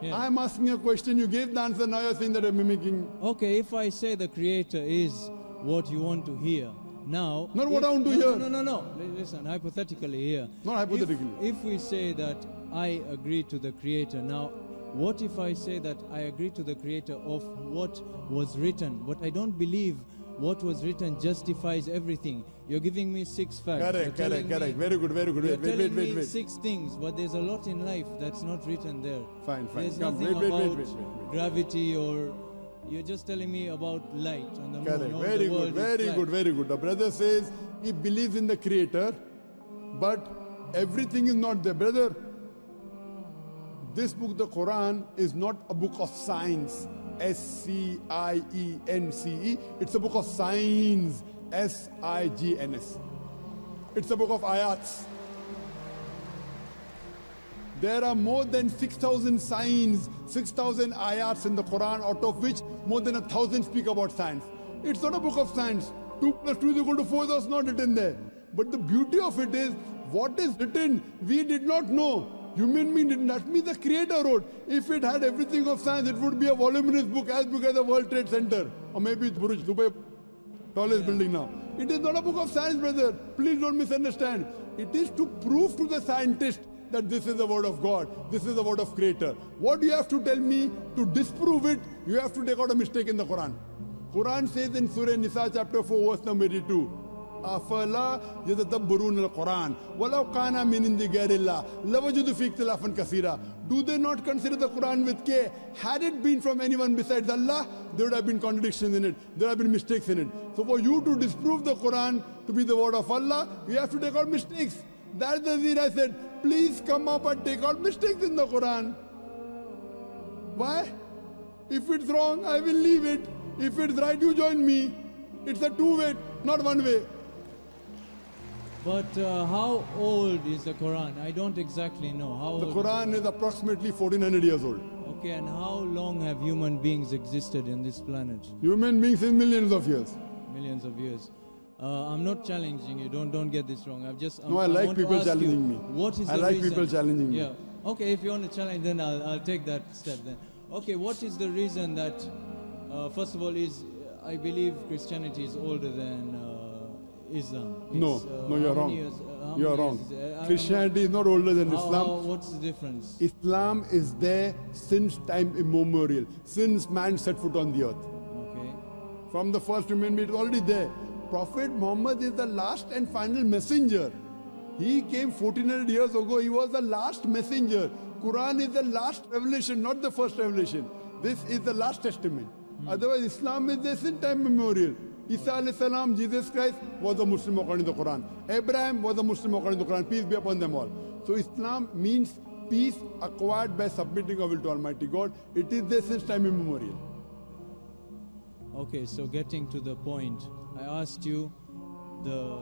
Yeah. I am asking a question. You gave the answer. Now you're saying that I'm mimicking. Okay, if I say the Creator is what you want to hear, now... Not what I want to no, hear. No. Listen, hypothetically here. Not hypothetically. If we say that I agree to the Creator, now, what if I say that I agree to the Creator of what was written, but I don't believe what was written justifies everything? You're giving me 6 facts. Correct. Very good. You're telling me Wait. 6 things, but there's a lot in life that's not written there. Fine. There's Come, nothing wait. about gravity, or you're just telling me about light on the moon. Correct. or Very the world good. is flat. The brother says he believes in the Creator, but everything is not there. Brother, this book, the Quran, is not a book of science. S-C-I-E-N-C-E. It's a book of signs. S-I-G-N-S. It's a book of ayats. There are more than 6,000 signs, 6,000 ayats in the Quran, out of which more than 1,000 speak about science. It's not a book of science. 2 plus 2 is equal to 4, that's not written there. But the beauty of it is, what is written, we did not know. Human being did not mean the Creator wrote. If it had everything of science, it would be a voluminous book as big as the World Trade Center. Or maybe it's Burj Dubai, tallest building now. It is not a book of science, brother. Please don't misunderstand. It is to prove to the scientist that this is the word of God. This is the word of Creator. What do you have to tell me to disprove it? You have to take out a mistake in the Quran. Quran says in Surah Nisa chapter 4 verse number 82. أَفَلَا يَتَدَبَّرُونَ الْقُرْآنَ وَلَوْ كَانَ مِنْ عِنْدِ غَيْرِ اللَّهِ لَوَجَدُوا فِيهِ اخْتِلَافًا كَثِيرًا. Do they not consider the Quran with care? Had it been from anyone besides Allah, there would have been contradictions in it. There would have been mistakes in it. So for you to disprove the Quran to be the word of Allah, you have to take out mistakes. That's the reason I said, please come up and take out mistakes in the Quran. Why? If it's wrong, I will leave it. If it's right, you join me. It's a two-way, not one way. But how old is the Quran? I don't exactly know. How The old? Quran is approximately 1400 years old. Okay, and how long have human beings existed in this planet? Human beings in millions of years. Millions of years. I'm not challenging you. Don't get this wrong. No, I like want to people ask you, challenging me. What is I the like reason? people challenging me. Yeah. Okay, if you want to challenge, then I'll take that step then. Okay, what is the reason that, first of all, I believe Christianity is older than Islam. No, you're wrong. You're wrong. Christianity Christianity is not older than Islam. What's the difference? Islam is there since time immemorial, since man set foot on the earth. Okay. From the first human being, it's already there. Prophet Muhammad is the last and final messenger. He came 1400 years ago. He was the last messenger. Quran is the last revelation, not the first revelation. This is the last testament. Otherwise, Islam is there since time immemorial. Isa alayhi salam, Jesus Christ, was a Muslim according to the Quran. Abraham was a Muslim according to the Quran. Peace be upon them all. So Islam means peace acquired by submitting our will to Almighty God. It is there since time immemorial. Okay, so getting to the point, I asked you the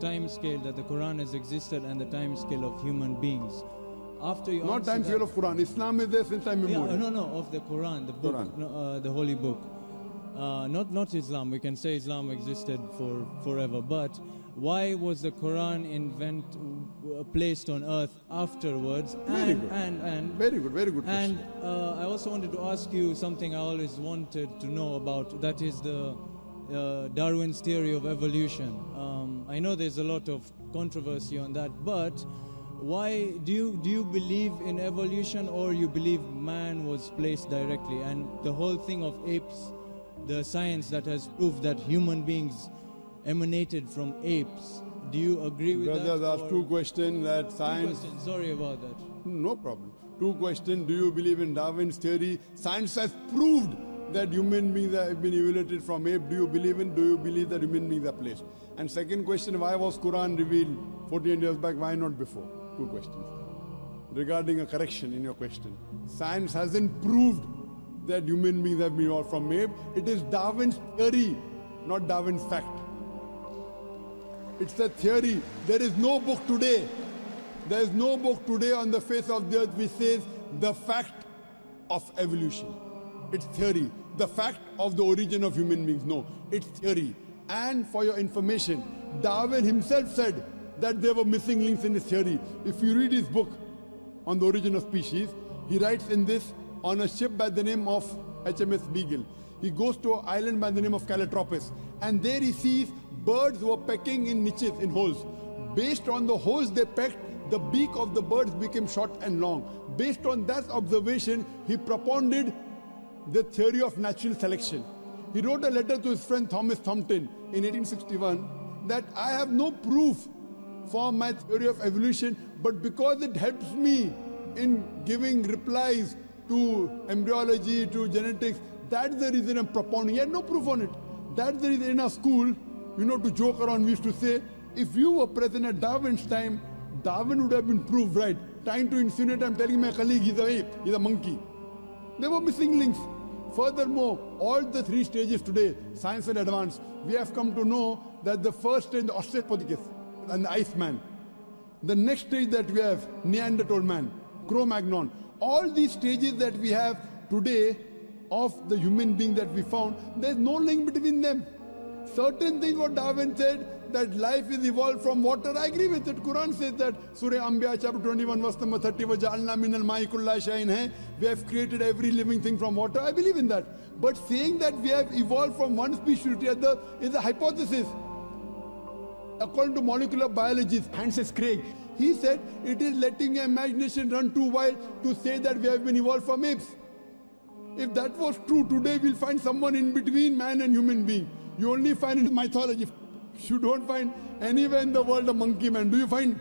time scale that the Quran has existed and the time scale of human beings. After you Not answer time that- scale of Quran. Islam is there since time immemorial. Yeah, no, of the Quran, the book, Quran. no, the holy book. Not Islam. We can say Islam existed for forever, but why was the Quran placed on earth afterwards? Very good. And Very good and question. I also wanted to ask you something I always wanted to know about. That is the Darwin's theory of evolution. I know there's a lot of controversy on that, but why do you believe in evolution, or you believe man was placed directly? And the whole thing of apes, the science that has proved that human beings emanated from apes. Do you agree with Brothers, that? ask or- two questions that Two science... questions. Sorry about that. No problem. Two questions. Do you believe in Darwin's theory? Science has proved that human beings have been evoluted from ape. Do you believe that human beings are placed? And second question, why was Quran revealed 14 years back? Why not before? Two questions. Regarding a correction in your question. Science hasn't proved that human beings have been evolved from ape. It is Darwin's theory, not Darwin's fact. It's a theory. There is no book today. There is no book today on the face of the earth which says the fact of evolution. It's theory. The fact of the origin of human beings. No, it's theory. And for your information, Darwin himself said that there were missing links in his theory. If you read his book on the origin of species, he writes in this on a ship by the name of HMS Beagle. He goes to an island by the name of Calotropis, and there he sees birds were pecking in niches, in holes. Based on the holes they pecked, the beak of the birds became short and long. Based on that observation, he propounded the theory of natural selection. He wrote a letter to his friend Thomas Thompson in 1861 that I have no proof for my theory of evolution, but because it helps me in giving replies to embryology, to genetics, that's the reason I'm propounding. He had no proof on it. That's the reason in our school, to joke around, we used to say, if you were present at Darwin's time, Darwin would have been proved right. Trying to insinuate, I'm telling my colleague, he's a ape, he's a monkey. There were missing links. Furthermore, all the three stages today, science and advance, we have come to know that the first stage, the Australopithecus and the Iceman. The next stage that we have, Neanderthal man, Cro-Magnon. All these stages that we have today of the human being that we found, there's no link between them. Certain things what Darwin said, that life is evolved from water, I agree with it. Quran says that, Surah Anbiya chapter 21 verse number 30, وَجَعَلْنَا مِنَ الْمَاءِ كُلَّ شَيْءٍ hai. We have created every living thing from water, I believe in that. But saying that we have evolved from one species to the other is a hypothesis. According to molecular biologist Francis Crick, he said it is letting your imagination run too wild to say that we have been evolved from apes. If that was true, today we'll find someone in between man and human being. You only find in mythology. You don't find anywhere in the world a monkey man. Do you find?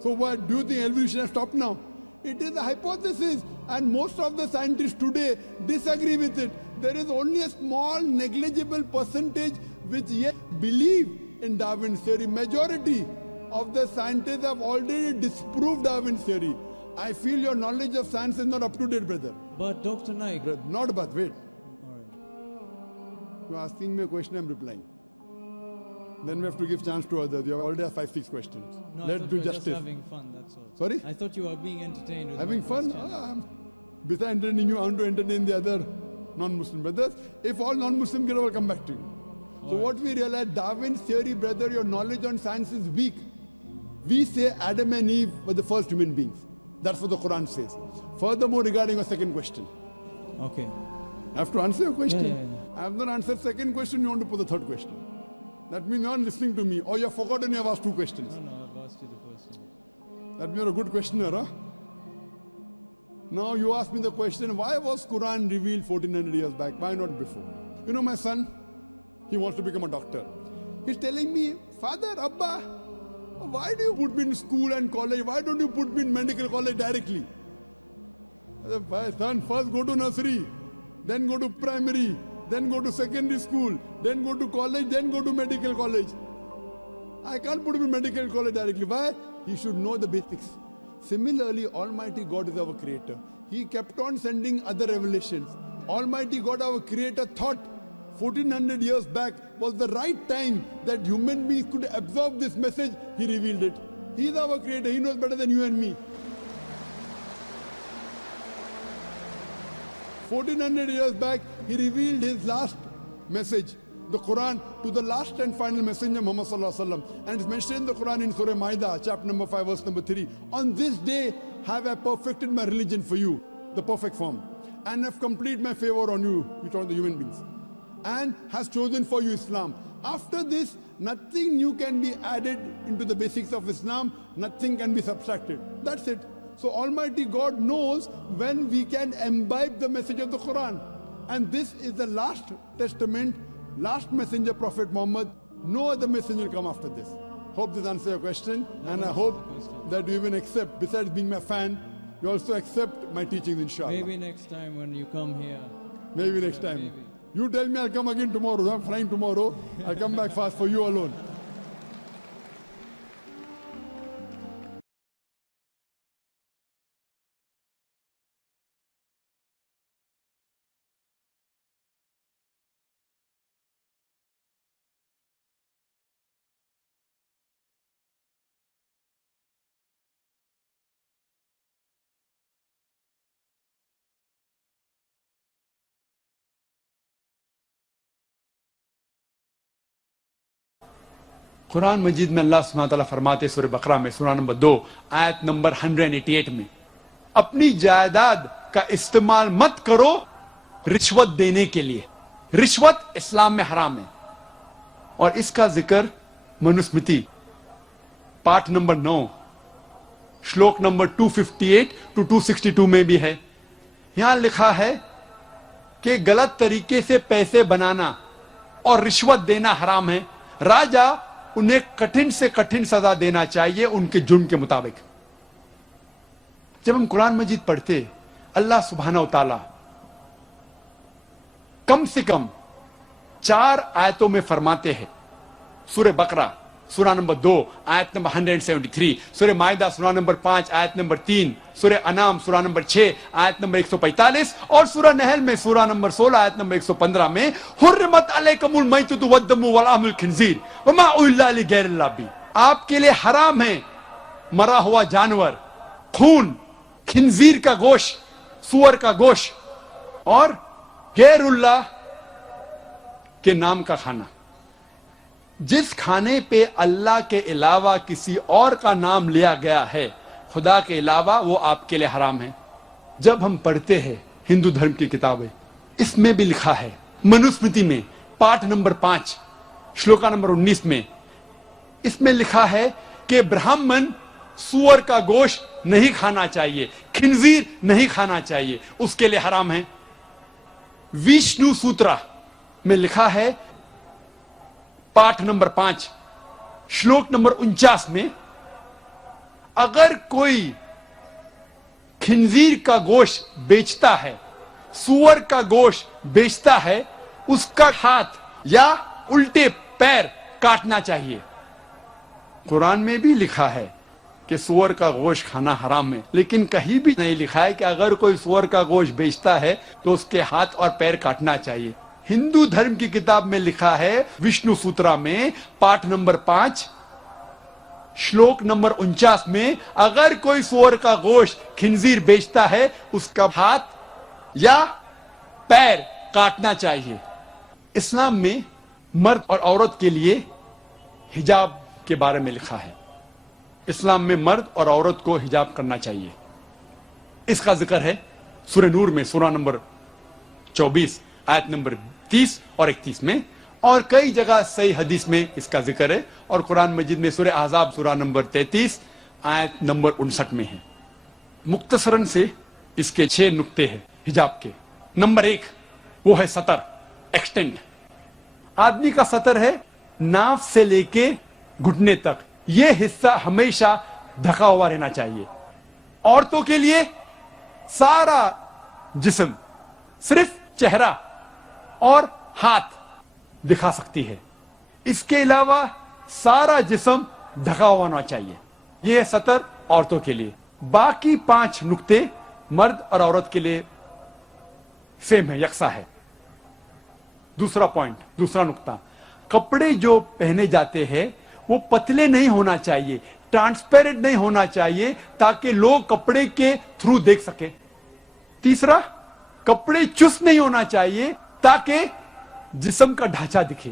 So what? Do you think evolution has stopped now? It is a hypothesis, and most of the scientists today disagree with it. There is only a small negligible percentage which yet believe in Darwin's theory. Majority of the scientists have already disproved Darwin's theory. I feel your knowledge of science is not up to date, brother. But Dr. Naik, Not but wait. all right. You're asking me a question, I'm replying. Then we have to give chance to others. You have already have 5-6 questions. No, I Let's thought do we were just justice. having fun, that's all. Sorry? I thought you were being entertained with Having my fun? questions. Besides entertaining you, I want to entertain the other non-Muslim brothers. If all non-Muslim get over, come back to you. So what we realize, Darwin's theory, brother, your knowledge on science is weak. We say Adam and Eve were the first human beings. That's what the Quran says. Furthermore, regarding your second question. Okay. I have to answer your question. Yeah. I have not answered second question, you want to put the third question. That means you are not listening to me, or you have forgotten you have asked two questions. No, I've asked you the first one. That means you're a good questioner, huh? Now you ask me the question, why was Quran revealed 1400 years back? Why not before? My son, he wants to become a doctor. He's telling me, Father, Abba, why do you put me in school and college? Why don't you put me in medical college directly? I said, "My son, first go to nursery, then go to primary, then go to secondary school, then go to college, then go to medical college. I can't put him in medical college directly. Why? He should know the basics. Similarly, Almighty God is our creator. He kept on sending other revelations. Almighty God, our creator, thought 1400 years back was the right time that human beings could absorb this message. He revealed it. He is our creator. He knows better than you and me. 1400 years back, he revealed his last message, the Quran, to the last and final messenger, Muhammad Sallallahu Alaihi Wasallam. And it's mentioned in the Quran in Surah Ma'idah, chapter number 5, verse number 3. On this day have I perfected my religion for you, the perfect form, and have completed my favor on you, you told the human beings, and has chosen for you Islam. After this, nothing new can be added into the basics of Islam, nothing can be subtracted. That's it. So Almighty God knows when we can imbibe the message of the Quran. And this is the last testament, last messenger, Prophet Muhammad. No other messenger will come after this. Hope this answers your question. And I hope that you even accept, besides being my fan, you also accept my teachings, inshallah. Maybe next time when you come here. Maybe next time. Maybe. You tell me I'll come again tomorrow. I'm flying tomorrow. I'll come back fast for you alone. قرآن مجید میں اللہ سبحانہ تعالیٰ فرماتے سورہ بقرہ میں سورہ number 2 آیت number 188 میں اپنی جائیداد کا استعمال مت کرو رشوت دینے کے لیے. رشوت اسلام میں حرام ہے اور اس کا ذکر منوسمرتی پارٹ نمبر 9 شلوک نمبر 258 to 262 میں بھی ہے. یہاں لکھا ہے کہ غلط طریقے سے پیسے بنانا اور رشوت دینا حرام ہے. راجا انہیں کٹھن سے کٹھن سزا دینا چاہیے ان کے جرم کے مطابق. جب ہم قرآن مجید پڑھتے اللہ سبحانہ و تعالی کم سے کم 4 آیتوں میں فرماتے ہیں. سورہ بقرہ سورہ نمبر 2 آیت نمبر 173, سورہ مائدہ سورہ نمبر 5 آیت نمبر 3, سورہ انعام سورہ نمبر 6 آیت نمبر 145 اور سورہ نحل میں سورہ نمبر 16 آیت نمبر 115 میں حرمت علیکم المیتۃ والدم ولحم الخنزیر وما اہل لغیر اللہ بھی. آپ کے لیے حرام ہے مرا ہوا جانور, خون, خنزیر کا گوشت, سور کا گوشت اور غیر اللہ کے نام کا کھانا. جس کھانے پہ اللہ کے علاوہ کسی اور کا نام لیا گیا ہے خدا کے علاوہ وہ آپ کے لیے حرام ہے. جب ہم پڑھتے ہیں ہندو دھرم کی کتابیں اس میں بھی لکھا ہے منوسمرتی میں پارٹ نمبر 5 شلوکا نمبر 19 میں اس میں لکھا ہے کہ برہمن سور کا گوشت نہیں کھانا چاہیے, خنزیر نہیں کھانا چاہیے, اس کے لیے حرام ہے. وشنو سوترا میں لکھا ہے پارٹ نمبر 5 شلوک نمبر 49 میں اگر کوئی خنزیر کا گوشت بیچتا ہے, سور کا گوشت بیچتا ہے, اس کا ہاتھ یا الٹے پیر کاٹنا چاہیے. قرآن میں بھی لکھا ہے کہ سور کا گوشت کھانا حرام ہے, لیکن کہیں بھی نہیں لکھا ہے کہ اگر کوئی سور کا گوشت بیچتا ہے تو اس کے ہاتھ اور پیر کاٹنا چاہیے. ہندو دھرم کی کتاب میں لکھا ہے وشنو سوترا میں پارٹ نمبر 5 شلوک نمبر 49 میں اگر کوئی سور کا گوشت خنزیر بیچتا ہے اس کا ہاتھ یا پیر کاٹنا چاہیے. اسلام میں مرد اور عورت کے لیے حجاب کے بارے میں لکھا ہے. اسلام میں مرد اور عورت کو حجاب کرنا چاہیے. اس کا ذکر ہے سورہ نور میں سورہ نمبر 24 آیت نمبر 30 اور 31 میں, اور کئی جگہ صحیح حدیث میں اس کا ذکر ہے, اور قرآن مجید میں سورہ احزاب سورہ نمبر 33 آیت نمبر 59 میں ہے. مختصراً سے اس کے 6 نقطے ہیں حجاب کے. نمبر 1 وہ ہے سطر, ایکسٹینٹ. آدمی کا سطر ہے ناف سے لے کے گھٹنے تک, یہ حصہ ہمیشہ ڈھکا ہوا رہنا چاہیے. عورتوں کے لیے سارا جسم, صرف چہرہ اور ہاتھ دکھا سکتی ہے, اس کے علاوہ سارا جسم ڈھکا ہوا ہونا چاہیے. یہ ہے سطر عورتوں کے لیے. باقی 5 نقطے مرد اور عورت کے لیے سیم ہے, یکساں ہے. دوسرا پوائنٹ, دوسرا نقطہ, کپڑے جو پہنے جاتے ہیں وہ پتلے نہیں ہونا چاہیے, ٹرانسپیرنٹ نہیں ہونا چاہیے تاکہ لوگ کپڑے کے تھرو دیکھ سکیں. تیسرا, کپڑے چست نہیں ہونا چاہیے تاکہ جسم کا ڈھانچہ دکھے.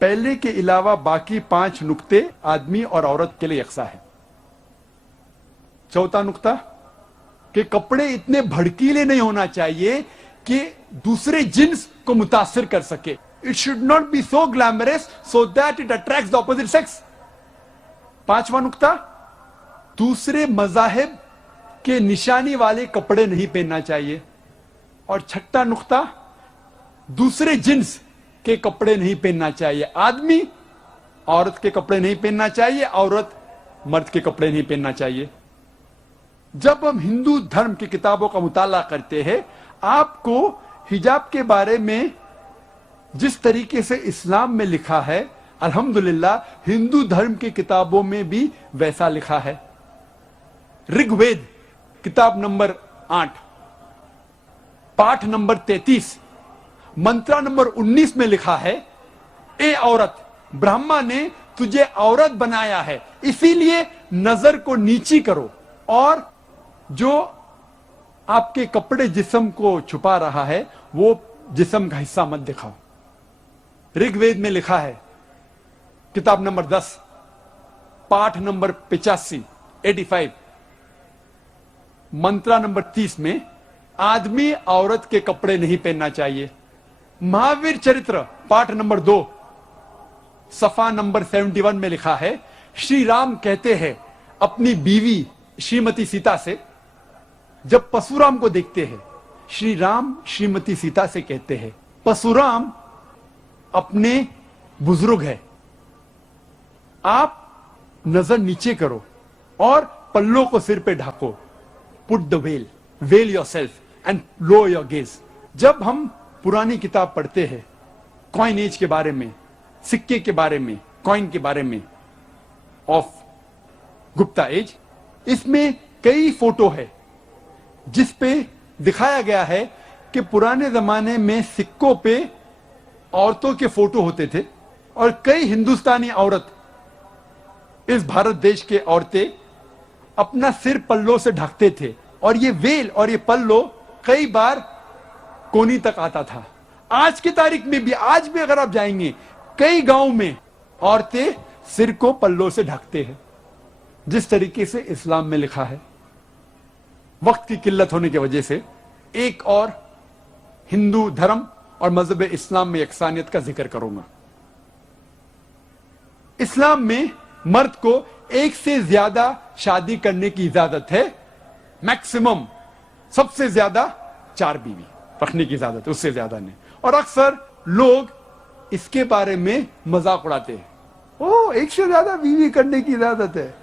پہلے کے علاوہ باقی 5 نقطے آدمی اور عورت کے لیے یکساں ہے. چوتھا نقطہ کہ کپڑے اتنے بھڑکیلے نہیں ہونا چاہیے کہ دوسرے جنس کو متاثر کر سکے. It should not be so glamorous so that it attracts the opposite sex. 5واں نقطہ, دوسرے مذاہب کے نشانی والے کپڑے نہیں پہننا چاہیے. اور 6واں نقطہ, دوسرے جنس کے کپڑے نہیں پہننا چاہیے. آدمی عورت کے کپڑے نہیں پہننا چاہیے, عورت مرد کے کپڑے نہیں پہننا چاہیے. جب ہم ہندو دھرم کی کتابوں کا مطالعہ کرتے ہیں آپ کو حجاب کے بارے میں جس طریقے سے اسلام میں لکھا ہے الحمدللہ ہندو دھرم کی کتابوں میں بھی ویسا لکھا ہے. رگ وید کتاب نمبر 8 پاٹھ نمبر 33 منترا نمبر 19 میں لکھا ہے, اے عورت, برہما نے تجھے عورت بنایا ہے اسی لیے نظر کو نیچی کرو اور جو آپ کے کپڑے جسم کو چھپا رہا ہے وہ جسم کا حصہ مت دکھاؤ. رگ وید میں لکھا ہے किताब नंबर 10 पाठ नंबर 85 मंत्रा नंबर 30 में आदमी औरत के कपड़े नहीं पहनना चाहिए। महावीर चरित्र पाठ नंबर 2 सफा नंबर 71 में लिखा है, श्री राम कहते हैं अपनी बीवी श्रीमती सीता से, जब परशुराम को देखते हैं, श्री राम श्रीमती सीता से कहते हैं, परशुराम अपने बुजुर्ग है, आप नजर नीचे करो और पल्लों को सिर पे ढाको, put the veil yourself and low your gaze. जब हम पुरानी किताब पढ़ते हैं कॉइन एज के बारे में, सिक्के के बारे में, कॉइन के बारे में ऑफ गुप्ता एज, इसमें कई फोटो है जिस पे दिखाया गया है कि पुराने जमाने में सिक्कों पे औरतों के फोटो होते थे और कई हिंदुस्तानी औरत, इस भारत देश के औरतें अपना सिर पल्लों से ढकते थे और ये वेल और ये पल्लो कई बार कोनी तक आता था। आज की तारीख में भी, आज भी अगर आप जाएंगे कई गांव में औरतें सिर को पल्लों से ढकते हैं, जिस तरीके से इस्लाम में लिखा है। वक्त की किल्लत होने की वजह से एक और हिंदू धर्म और मजहब इस्लाम में यकसानियत का जिक्र करूंगा। इस्लाम में मर्द को एक से ज्यादा शादी करने की इजाजत है, मैक्सिमम सबसे ज्यादा 4 बीवी रखने की इजाजत है, उससे ज्यादा नहीं। और अक्सर लोग इसके बारे में मजाक उड़ाते हैं, ओ एक से ज्यादा बीवी करने की इजाजत है,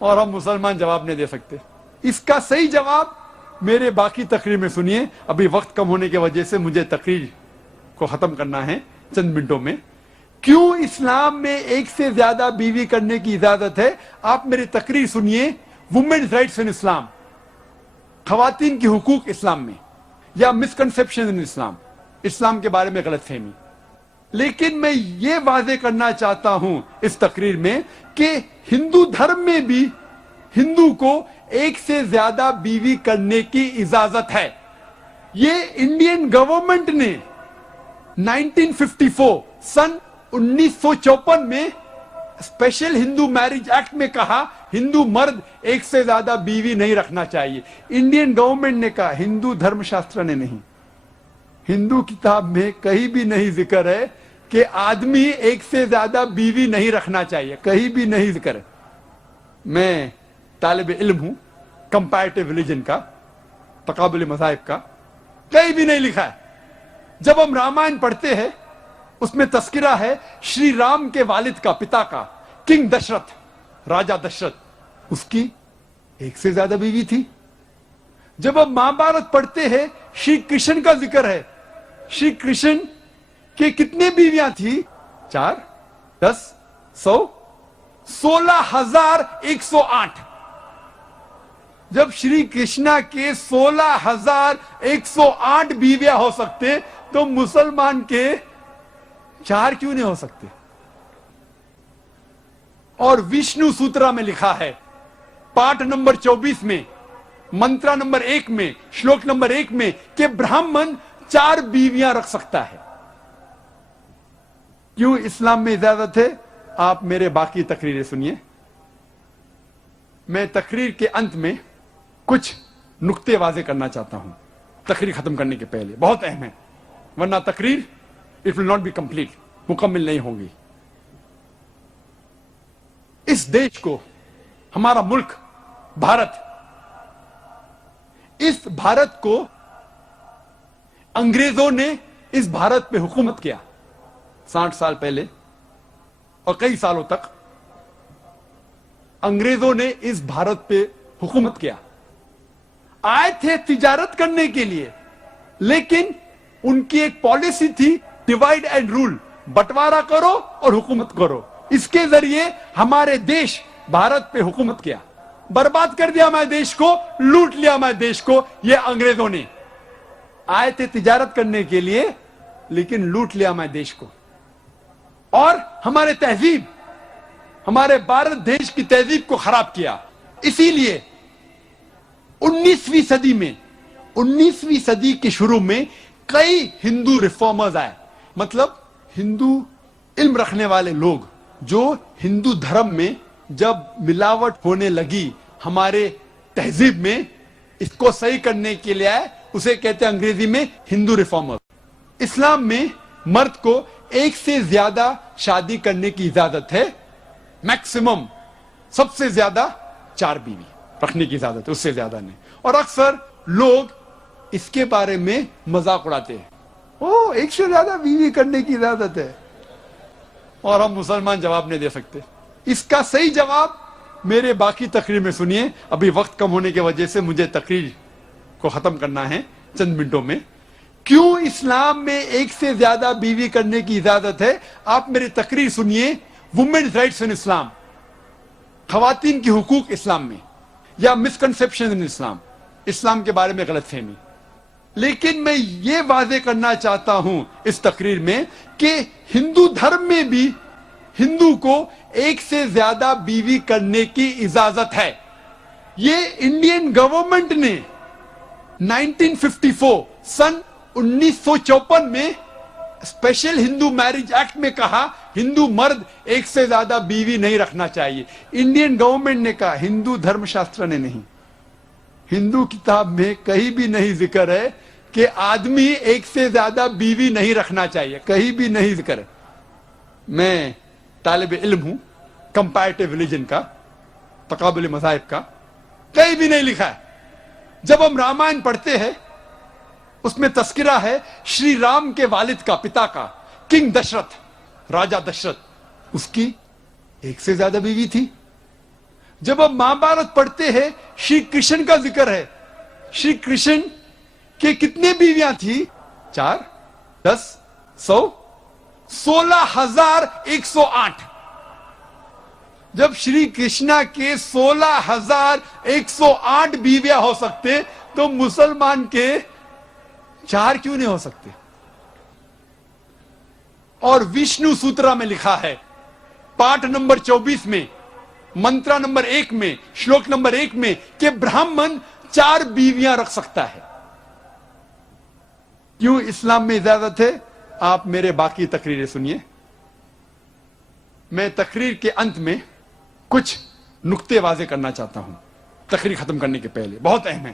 और हम मुसलमान जवाब नहीं दे सकते। इसका सही जवाब मेरे बाकी तकरीर में सुनिए। अभी वक्त कम होने की वजह से मुझे तकरीर को खत्म करना है चंद मिनटों में। क्यों इस्लाम में एक से ज्यादा बीवी करने की इजाजत है, आप मेरी तकरीर सुनिए। वुमेन्स राइट्स इन इस्लाम, खवातीन की हुकूक इस्लाम में, या मिसकंसेप्शन इन इस्लाम, इस्लाम के बारे में गलतफहमी। लेकिन मैं ये वादे करना चाहता हूं इस तकरीर में कि हिंदू धर्म में भी हिंदू को एक से ज्यादा बीवी करने की इजाजत है। ये इंडियन गवर्नमेंट ने 1954 सन 1954 में स्पेशल हिंदू मैरिज एक्ट में कहा हिंदू मर्द एक से ज्यादा बीवी नहीं रखना चाहिए। इंडियन गवर्नमेंट ने कहा, हिंदू धर्मशास्त्र ने नहीं। हिंदू किताब में कहीं भी नहीं जिक्र है कि आदमी एक से ज्यादा बीवी नहीं रखना चाहिए, कहीं भी नहीं जिक्र है। मैं तालिब इल्म हूं कंपैरेटिव रिलीजन का, तकाबुल मज़ाहिब का, कहीं भी नहीं लिखा है। जब हम रामायण पढ़ते हैं उसमें तस्किरा है श्री राम के वालिद का, पिता का, किंग दशरथ, राजा दशरथ, उसकी एक से ज्यादा बीवी थी। जब हम महाभारत पढ़ते हैं श्री कृष्ण का जिक्र है, श्री कृष्ण के कितने बीवियां थी? 4, 10, 100, 16,108। जब श्री कृष्णा के 16,108 बीवियां हो सकते तो मुसलमान के 4 क्यों नहीं हो सकते? और विष्णु सूत्रा में लिखा है पाठ नंबर 24 में, मंत्रा नंबर 1 में, श्लोक नंबर 1 में कि ब्राह्मण 4 बीवियां रख सकता है। क्यों इस्लाम में इजाजत है? आप मेरे बाकी तकरीरें सुनिए। मैं तकरीर के अंत में कुछ नुक्ते वाजे करना चाहता हूं तकरीर खत्म करने के पहले, बहुत अहम है, वरना तकरीर it will not be complete, मुकम्मल नहीं होगी। इस देश को, हमारा मुल्क भारत, इस भारत को अंग्रेजों ने इस भारत पे हुकूमत किया 60 साल पहले, और कई सालों तक अंग्रेजों ने इस भारत पे हुकूमत किया। आए थे तिजारत करने के लिए, लेकिन उनकी एक पॉलिसी थी डिवाइड एंड रूल, बंटवारा करो और हुकूमत करो। इसके जरिए हमारे देश भारत पे हुकूमत किया, बर्बाद कर दिया हमारे देश को, लूट लिया हमारे देश को। ये अंग्रेजों ने आए थे तिजारत करने के लिए, लेकिन लूट लिया हमारे देश को। और हमारे तहजीब, हमारे भारत देश की तहजीब को खराब किया। इसीलिए 19वीं सदी में, 19वीं सदी के शुरू में कई हिंदू रिफॉर्मर्स आए, मतलब हिंदू علم رکھنے والے لوگ جو ہندو دھرم میں جب ملاوٹ ہونے لگی ہمارے تہذیب میں اس کو صحیح کرنے کے لیے آئے, اسے کہتے ہیں انگریزی میں ہندو ریفارمر. اسلام میں مرد کو ایک سے زیادہ شادی کرنے کی اجازت ہے, میکسیمم سب سے زیادہ 4 بیوی رکھنے کی اجازت ہے, اس سے زیادہ نہیں. اور اکثر لوگ اس کے بارے میں مذاق اڑاتے ہیں, او ایک سے زیادہ بیوی کرنے کی اجازت ہے, اور ہم مسلمان جواب نہیں دے سکتے. اس کا صحیح جواب میرے باقی تقریر میں سنیے. ابھی وقت کم ہونے کی وجہ سے مجھے تقریر کو ختم کرنا ہے چند منٹوں میں. کیوں اسلام میں ایک سے زیادہ بیوی کرنے کی اجازت ہے؟ آپ میری تقریر سنیے, وومنز رائٹس ان اسلام, خواتین کی حقوق اسلام میں, یا مسکنسپشن ان اسلام, اسلام کے بارے میں غلط فہمی. لیکن میں یہ واضح کرنا چاہتا ہوں اس تقریر میں کہ ہندو دھرم میں بھی ہندو کو ایک سے زیادہ بیوی کرنے کی اجازت ہے. یہ انڈین گورنمنٹ نے 1954 سن 1954 میں اسپیشل ہندو میرج ایکٹ میں کہا ہندو مرد ایک سے زیادہ بیوی نہیں رکھنا چاہیے. انڈین گورنمنٹ نے کہا, ہندو دھرم شاستر نے نہیں. ہندو کتاب میں کہیں بھی نہیں ذکر ہے کہ آدمی ایک سے زیادہ بیوی نہیں رکھنا چاہیے, کہیں بھی نہیں ذکر ہے. میں طالب علم ہوں کمپیریٹیو ریلیجن کا, تقابل مذاہب کا, کہیں بھی نہیں لکھا ہے. جب ہم رامائن پڑھتے ہیں اس میں تذکرہ ہے شری رام کے والد کا, پتا کا, کنگ دشرتھ, راجہ دشرتھ, اس کی ایک سے زیادہ بیوی تھی. جب ہم مہابھارت پڑھتے ہیں شری کرشن کا ذکر ہے. شری کرشن کے کتنے بیویاں تھی؟ 4, 10, 100, 16,108. جب شری کرشنا کے 16,108 بیویاں ہو سکتے تو مسلمان کے 4 کیوں نہیں ہو سکتے؟ اور وشنو سوترا میں لکھا ہے پاٹ نمبر 24 میں, منترا نمبر 1 میں, شلوک نمبر 1 میں کہ برہمن 4 بیویاں رکھ سکتا ہے. کیوں اسلام میں اجازت ہے؟ آپ میرے باقی تقریریں سنیے. میں تقریر کے انت میں کچھ نقطے واضح کرنا چاہتا ہوں تقریر ختم کرنے کے پہلے, بہت اہم ہے,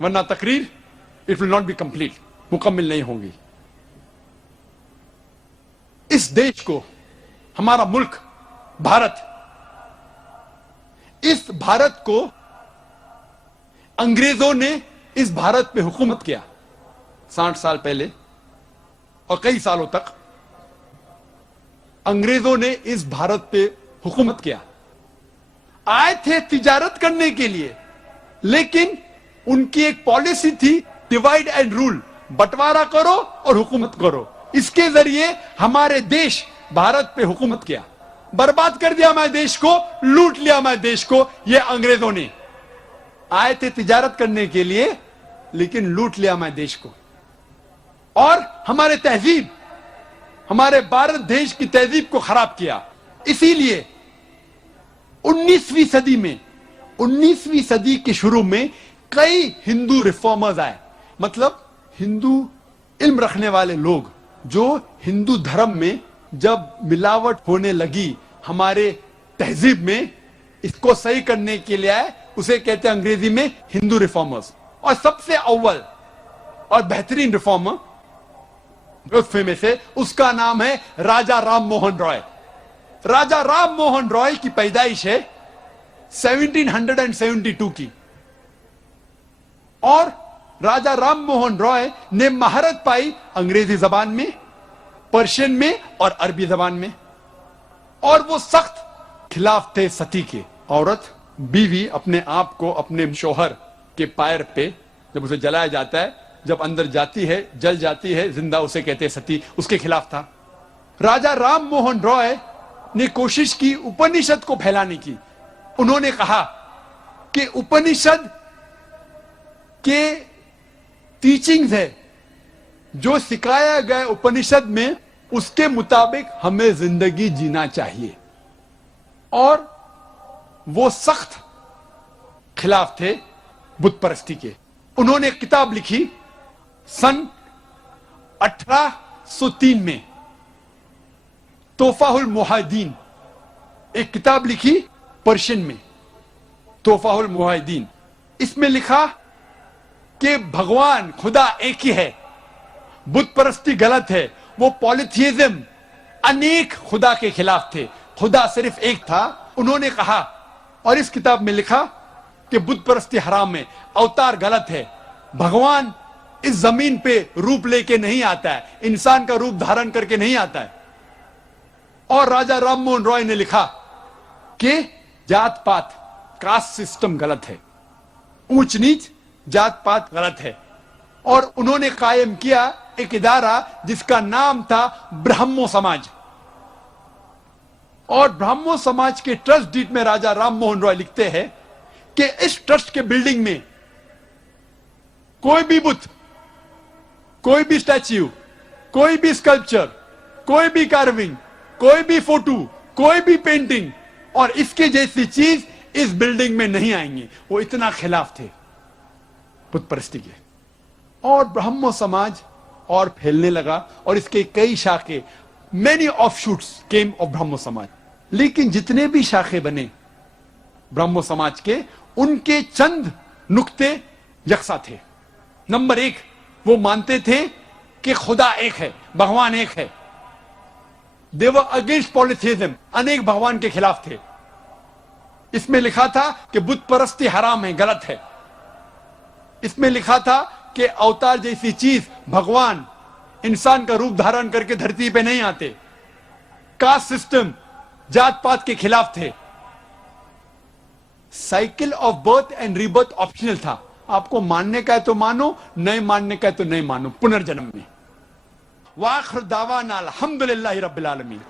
ورنہ تقریر it will not be complete, مکمل نہیں ہوگی. اس دیش کو, ہمارا ملک بھارت, اس بھارت کو انگریزوں نے اس بھارت پہ حکومت کیا 60 سال پہلے, اور کئی سالوں تک انگریزوں نے اس بھارت پہ حکومت کیا. آئے تھے تجارت کرنے کے لیے, لیکن ان کی ایک پالیسی تھی ڈیوائڈ اینڈ رول, بٹوارا کرو اور حکومت کرو. اس کے ذریعے ہمارے دیش بھارت پہ حکومت کیا, برباد کر دیا ہمارے دیش کو, لوٹ لیا ہمارے دیش کو. یہ انگریزوں نے آئے تھے تجارت کرنے کے لیے لیکن لوٹ لیا ہمارے دیش کو, اور ہمارے تہذیب, ہمارے بھارت دیش کی تہذیب کو خراب کیا. اسی لیے 19ویں صدی میں, 19ویں صدی کے شروع میں کئی ہندو ریفارمرز آئے. مطلب ہندو علم رکھنے والے لوگ جو ہندو دھرم میں جب ملاوٹ ہونے لگی ہمارے تہذیب میں اس کو صحیح کرنے کے لیے آئے, اسے کہتے ہیں انگریزی میں ہندو ریفارمرز. اور سب سے اول اور بہترین ریفارمر میں سے اس کا نام ہے راجہ رام موہن رائے. راجہ رام موہن رائے کی پیدائش ہے 1772 کی, اور راجہ رام موہن رائے نے مہارت پائی انگریزی زبان میں, پرشین میں اور عربی زبان میں. اور وہ سخت خلاف تھے ستی کے. عورت, بیوی اپنے آپ کو اپنے شوہر کے پیر پہ جب اسے جلایا جاتا ہے, جب اندر جاتی ہے جل جاتی ہے زندہ, اسے کہتے ہیں ستی. اس کے خلاف تھا. راجہ رام موہن رائے نے کوشش کی اپنشد کو پھیلانے کی. انہوں نے کہا کہ اپنشد کے ٹیچنگز ہے جو سکھایا گیا اپنشد میں, اس کے مطابق ہمیں زندگی جینا چاہیے. اور وہ سخت خلاف تھے بت پرستی کے. انہوں نے ایک کتاب لکھی سن 1803 میں, तोहफा उल मुहाजिदीन, एक किताब लिखी पर्शियन में, तोहफा उल मुहाजिदीन। इसमें लिखा कि भगवान खुदा एक ही है, बुत परस्ती गलत है, वो पॉलिथियज्म अनेक खुदा के खिलाफ थे, खुदा सिर्फ एक था। उन्होंने कहा और इस किताब में लिखा कि बुत परस्ती हराम है, अवतार गलत है, भगवान इस जमीन पे रूप लेके नहीं आता है, इंसान का रूप धारण करके नहीं आता है। और राजा राम मोहन रॉय ने लिखा कि जात पात कास्ट सिस्टम गलत है, ऊंच नीच जात पात गलत है। और उन्होंने कायम किया एक इदारा जिसका नाम था ब्राह्मो समाज। और ब्राह्मो समाज के ट्रस्ट डीड में राजा राम मोहन रॉय लिखते हैं कि इस ट्रस्ट के बिल्डिंग में कोई भी बुत, कोई भी स्टैच्यू, कोई भी स्कल्पचर, कोई भी कार्विंग, कोई भी फोटो, कोई भी पेंटिंग और इसके जैसी चीज इस बिल्डिंग में नहीं आएंगे। वो इतना खिलाफ थे बुत परस्ती के। और ब्राह्मो समाज और फैलने लगा और इसके कई शाखे, many offshoots came off Brahmo Samaj. लेकिन जितने भी शाखे बने ब्राह्मो समाज के, उनके चंद नुक्ते यकसा थे। नंबर एक, वो मानते थे कि खुदा एक है, भगवान एक है। दे वर अगेंस्ट पॉलिथियज्म, अनेक भगवान के खिलाफ थे। इसमें लिखा था कि बुत परस्ती हराम है, गलत है। इसमें लिखा था कि अवतार जैसी चीज, भगवान इंसान का रूप धारण करके धरती पे नहीं आते। कास्ट सिस्टम, जात पात के खिलाफ थे। Cycle of birth and rebirth optional था, आपको मानने का है तो मानो, नहीं मानने का है तो नहीं मानो, पुनर्जन्म में। वाखिर दावाना अल्हम्दुलिल्लाहि रब्बिल आलमीन।